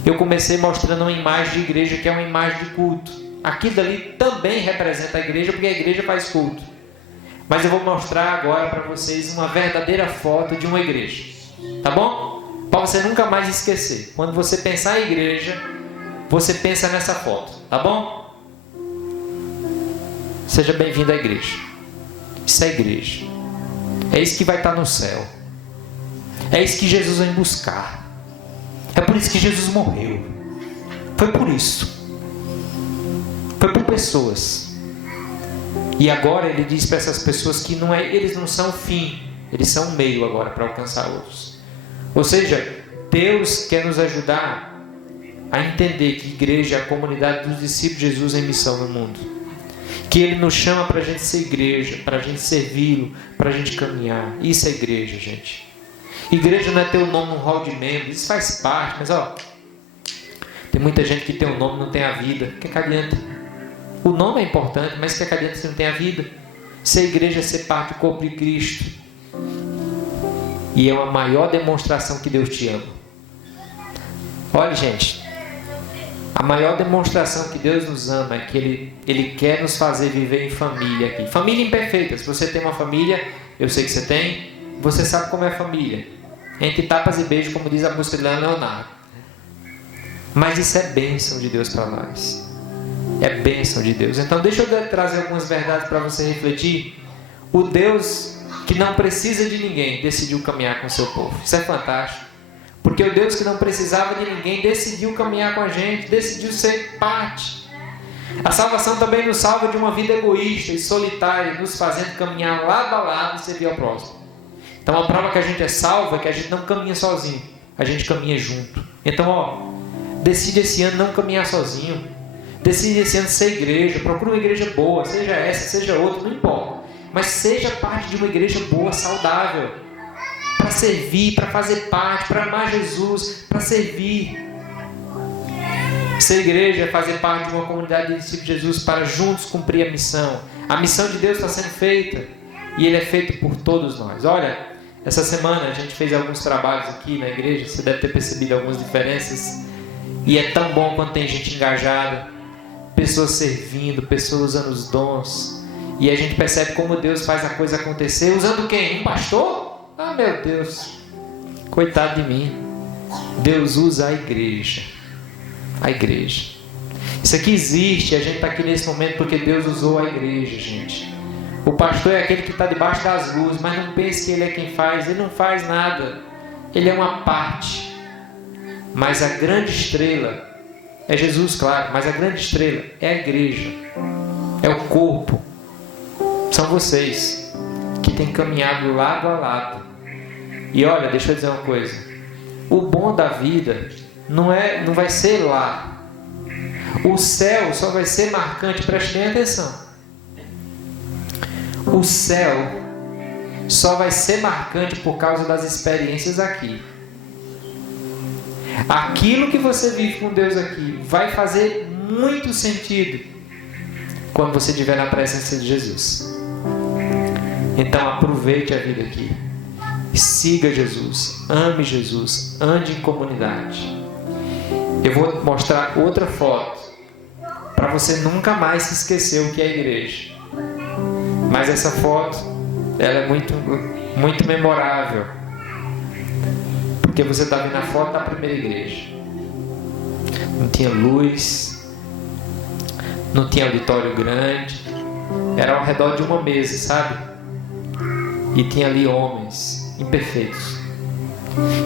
Eu comecei mostrando uma imagem de igreja, que é uma imagem de culto. Aquilo dali também representa a igreja, porque a igreja faz culto. Mas eu vou mostrar agora para vocês uma verdadeira foto de uma igreja. Tá bom? Para você nunca mais esquecer. Quando você pensar em igreja, você pensa nessa foto. Tá bom? Seja bem-vindo à igreja. Isso é igreja. É isso que vai estar no céu. É isso que Jesus vem buscar. É por isso que Jesus morreu. Foi por isso. Foi por pessoas. E agora ele diz para essas pessoas que eles não são o fim. Eles são o meio agora para alcançar outros. Ou seja, Deus quer nos ajudar a entender que igreja é a comunidade dos discípulos de Jesus em missão no mundo. Que Ele nos chama para a gente ser igreja, para a gente servi-lo, para a gente caminhar. Isso é igreja, gente. Igreja não é ter o nome no hall de membros. Isso faz parte, mas tem muita gente que tem o nome e não tem a vida. O que adianta? O nome é importante, mas o que adianta se não tem a vida? Ser igreja é ser parte do corpo de Cristo. E é uma maior demonstração que Deus te ama. Olha, gente, a maior demonstração que Deus nos ama é que Ele quer nos fazer viver em família aqui. Família imperfeita. Se você tem uma família, eu sei que você tem, você sabe como é a família. Entre tapas e beijos, como diz a música de Leonardo. Mas isso é bênção de Deus para nós. É bênção de Deus. Então deixa eu trazer algumas verdades para você refletir. O Deus que não precisa de ninguém decidiu caminhar com o seu povo. Isso é fantástico. Porque o Deus que não precisava de ninguém decidiu caminhar com a gente, decidiu ser parte. A salvação também nos salva de uma vida egoísta e solitária, nos fazendo caminhar lado a lado e servir ao próximo. Então a prova que a gente é salvo é que a gente não caminha sozinho, a gente caminha junto. Então decide esse ano não caminhar sozinho. Decide esse ano ser igreja, procura uma igreja boa, seja essa, seja outra, não importa. Mas seja parte de uma igreja boa, saudável. Para servir, para fazer parte, para amar Jesus, para servir. Ser igreja é fazer parte de uma comunidade de discípulos de Jesus para juntos cumprir a missão. A missão de Deus está sendo feita e Ele é feito por todos nós. Olha, essa semana a gente fez alguns trabalhos aqui na igreja, você deve ter percebido algumas diferenças. E é tão bom quando tem gente engajada, pessoas servindo, pessoas usando os dons. E a gente percebe como Deus faz a coisa acontecer. Usando quem? Um pastor? Ah, meu Deus, coitado de mim. Deus usa a igreja. A igreja. Isso aqui existe, a gente está aqui nesse momento porque Deus usou a igreja, gente. O pastor é aquele que está debaixo das luzes, mas não pense que ele é quem faz. Ele não faz nada. Ele é uma parte. Mas a grande estrela é Jesus, claro, mas a grande estrela é a igreja. É o corpo. São vocês que têm caminhado lado a lado. E olha, deixa eu dizer uma coisa. O bom da vida não vai ser lá. O céu só vai ser marcante, preste bem atenção. O céu só vai ser marcante por causa das experiências aqui. Aquilo que você vive com Deus aqui vai fazer muito sentido quando você estiver na presença de Jesus. Então aproveite a vida aqui. Siga Jesus, ame Jesus, ande em comunidade. Eu vou mostrar outra foto para você nunca mais se esquecer o que é a igreja. Mas essa foto, ela é muito memorável, porque você está vendo a foto da primeira igreja. Não tinha luz, não tinha auditório grande, era ao redor de uma mesa, sabe? E tinha ali homens imperfeitos.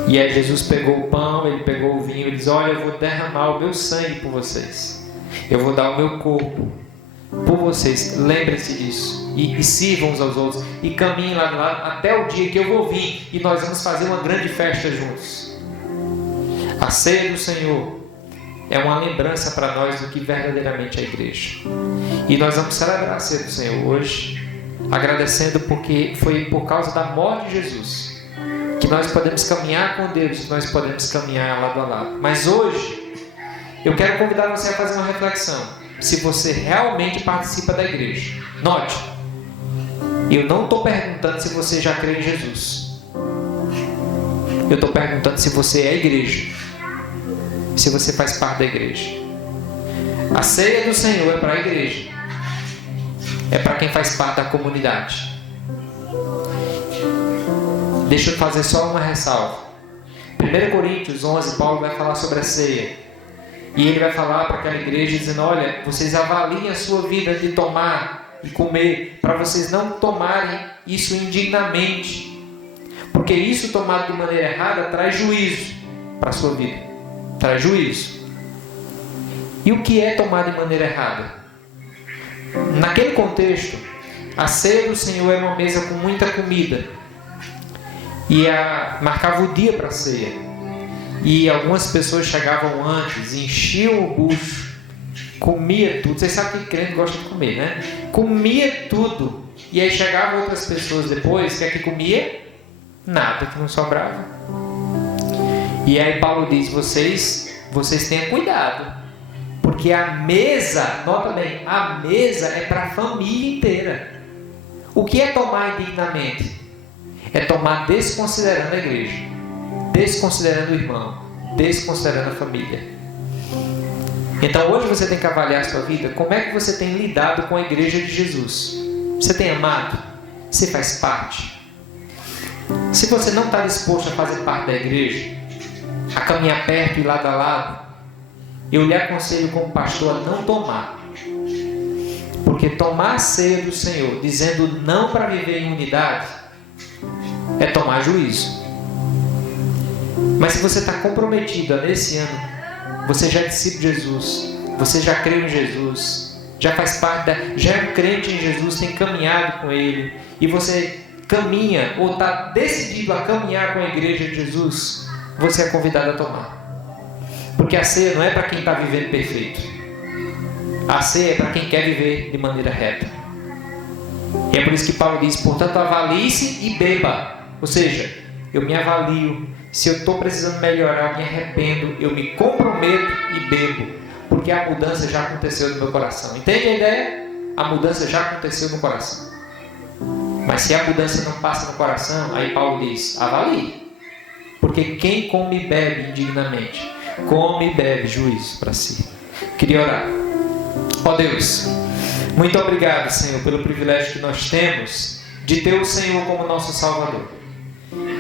E aí Jesus pegou o pão, ele pegou o vinho, ele diz: olha, eu vou derramar o meu sangue por vocês, eu vou dar o meu corpo por vocês, lembrem-se disso, e sirvam uns aos outros, e caminhem lá do lado até o dia que eu vou vir, e nós vamos fazer uma grande festa juntos. A ceia do Senhor é uma lembrança para nós do que verdadeiramente é a igreja, e nós vamos celebrar a ceia do Senhor hoje, agradecendo porque foi por causa da morte de Jesus que nós podemos caminhar com Deus, nós podemos caminhar lado a lado. Mas hoje eu quero convidar você a fazer uma reflexão. Se você realmente participa da igreja, note, eu não estou perguntando se você já crê em Jesus. Eu estou perguntando se você é a igreja, se você faz parte da igreja. A ceia do Senhor é para a igreja, é para quem faz parte da comunidade. Deixa eu fazer só uma ressalva. 1 Coríntios 11, Paulo vai falar sobre a ceia. E ele vai falar para aquela igreja dizendo: olha, vocês avaliem a sua vida de tomar e comer, para vocês não tomarem isso indignamente, porque isso tomado de maneira errada traz juízo para a sua vida, traz juízo. E o que é tomar de maneira errada? Naquele contexto, a ceia do Senhor é uma mesa com muita comida, e marcava o dia para a ceia. E algumas pessoas chegavam antes, enchiam o bucho, comia tudo. Vocês sabem que crente gosta de comer, né? Comia tudo. E aí chegavam outras pessoas depois, que comia nada, que não sobrava. E aí Paulo diz: vocês tenham cuidado, porque a mesa, nota bem, a mesa é para a família inteira. O que é tomar indignamente? É tomar desconsiderando a igreja, desconsiderando o irmão, desconsiderando a família. Então hoje você tem que avaliar a sua vida. Como é que você tem lidado com a igreja de Jesus? Você tem amado? Você faz parte? Se você não está disposto a fazer parte da igreja, a caminhar perto e lado a lado, eu lhe aconselho como pastor a não tomar. Porque tomar a ceia do Senhor dizendo não para viver em unidade é tomar juízo. Mas se você está comprometido nesse ano, você já é discípulo de Jesus, você já creu em Jesus, já faz parte já é um crente em Jesus, tem caminhado com Ele, e você caminha ou está decidido a caminhar com a igreja de Jesus, você é convidado a tomar. Porque a ceia não é para quem está vivendo perfeito. A ceia é para quem quer viver de maneira reta. E é por isso que Paulo diz: portanto, avalie-se e beba. Ou seja, eu me avalio. Se eu estou precisando melhorar, eu me arrependo, eu me comprometo e bebo. porque a mudança já aconteceu no meu coração. Entende a ideia? A mudança já aconteceu no coração. Mas se a mudança não passa no coração, aí Paulo diz, avalie. Porque quem come e bebe indignamente, come e bebe juízo para si. Queria orar. Ó Deus, muito obrigado, Senhor, pelo privilégio que nós temos de ter o Senhor como nosso Salvador.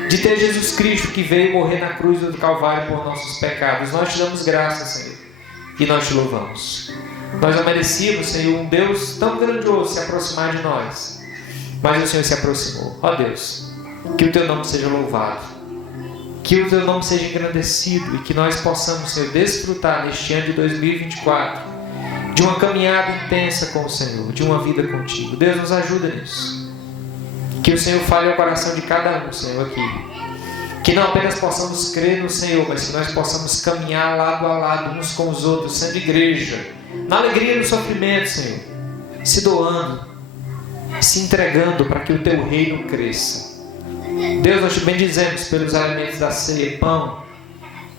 De ter Jesus Cristo que veio morrer na cruz do Calvário por nossos pecados. Nós te damos graças, Senhor, e nós te louvamos. Nós não merecíamos, Senhor, um Deus tão grandioso se aproximar de nós, mas o Senhor se aproximou. Ó Deus, que o teu nome seja louvado, que o teu nome seja engrandecido e que nós possamos, Senhor, desfrutar neste ano de 2024 de uma caminhada intensa com o Senhor, de uma vida contigo. Deus, nos ajuda nisso. Que o Senhor fale ao coração de cada um, Senhor, aqui. Que não apenas possamos crer no Senhor, mas que nós possamos caminhar lado a lado uns com os outros, sendo igreja, na alegria do sofrimento, Senhor, se doando, se entregando para que o teu reino cresça. Deus, nós te bendizemos pelos alimentos da ceia, pão,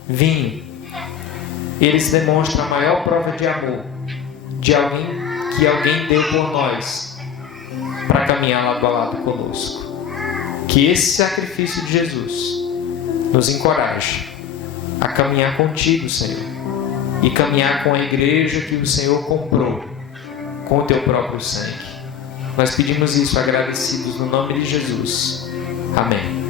vinho. Eles demonstram a maior prova de amor de alguém que alguém deu por nós para caminhar lado a lado conosco. Que esse sacrifício de Jesus nos encoraje a caminhar contigo, Senhor, e caminhar com a igreja que o Senhor comprou com o teu próprio sangue. Nós pedimos isso agradecidos no nome de Jesus. Amém.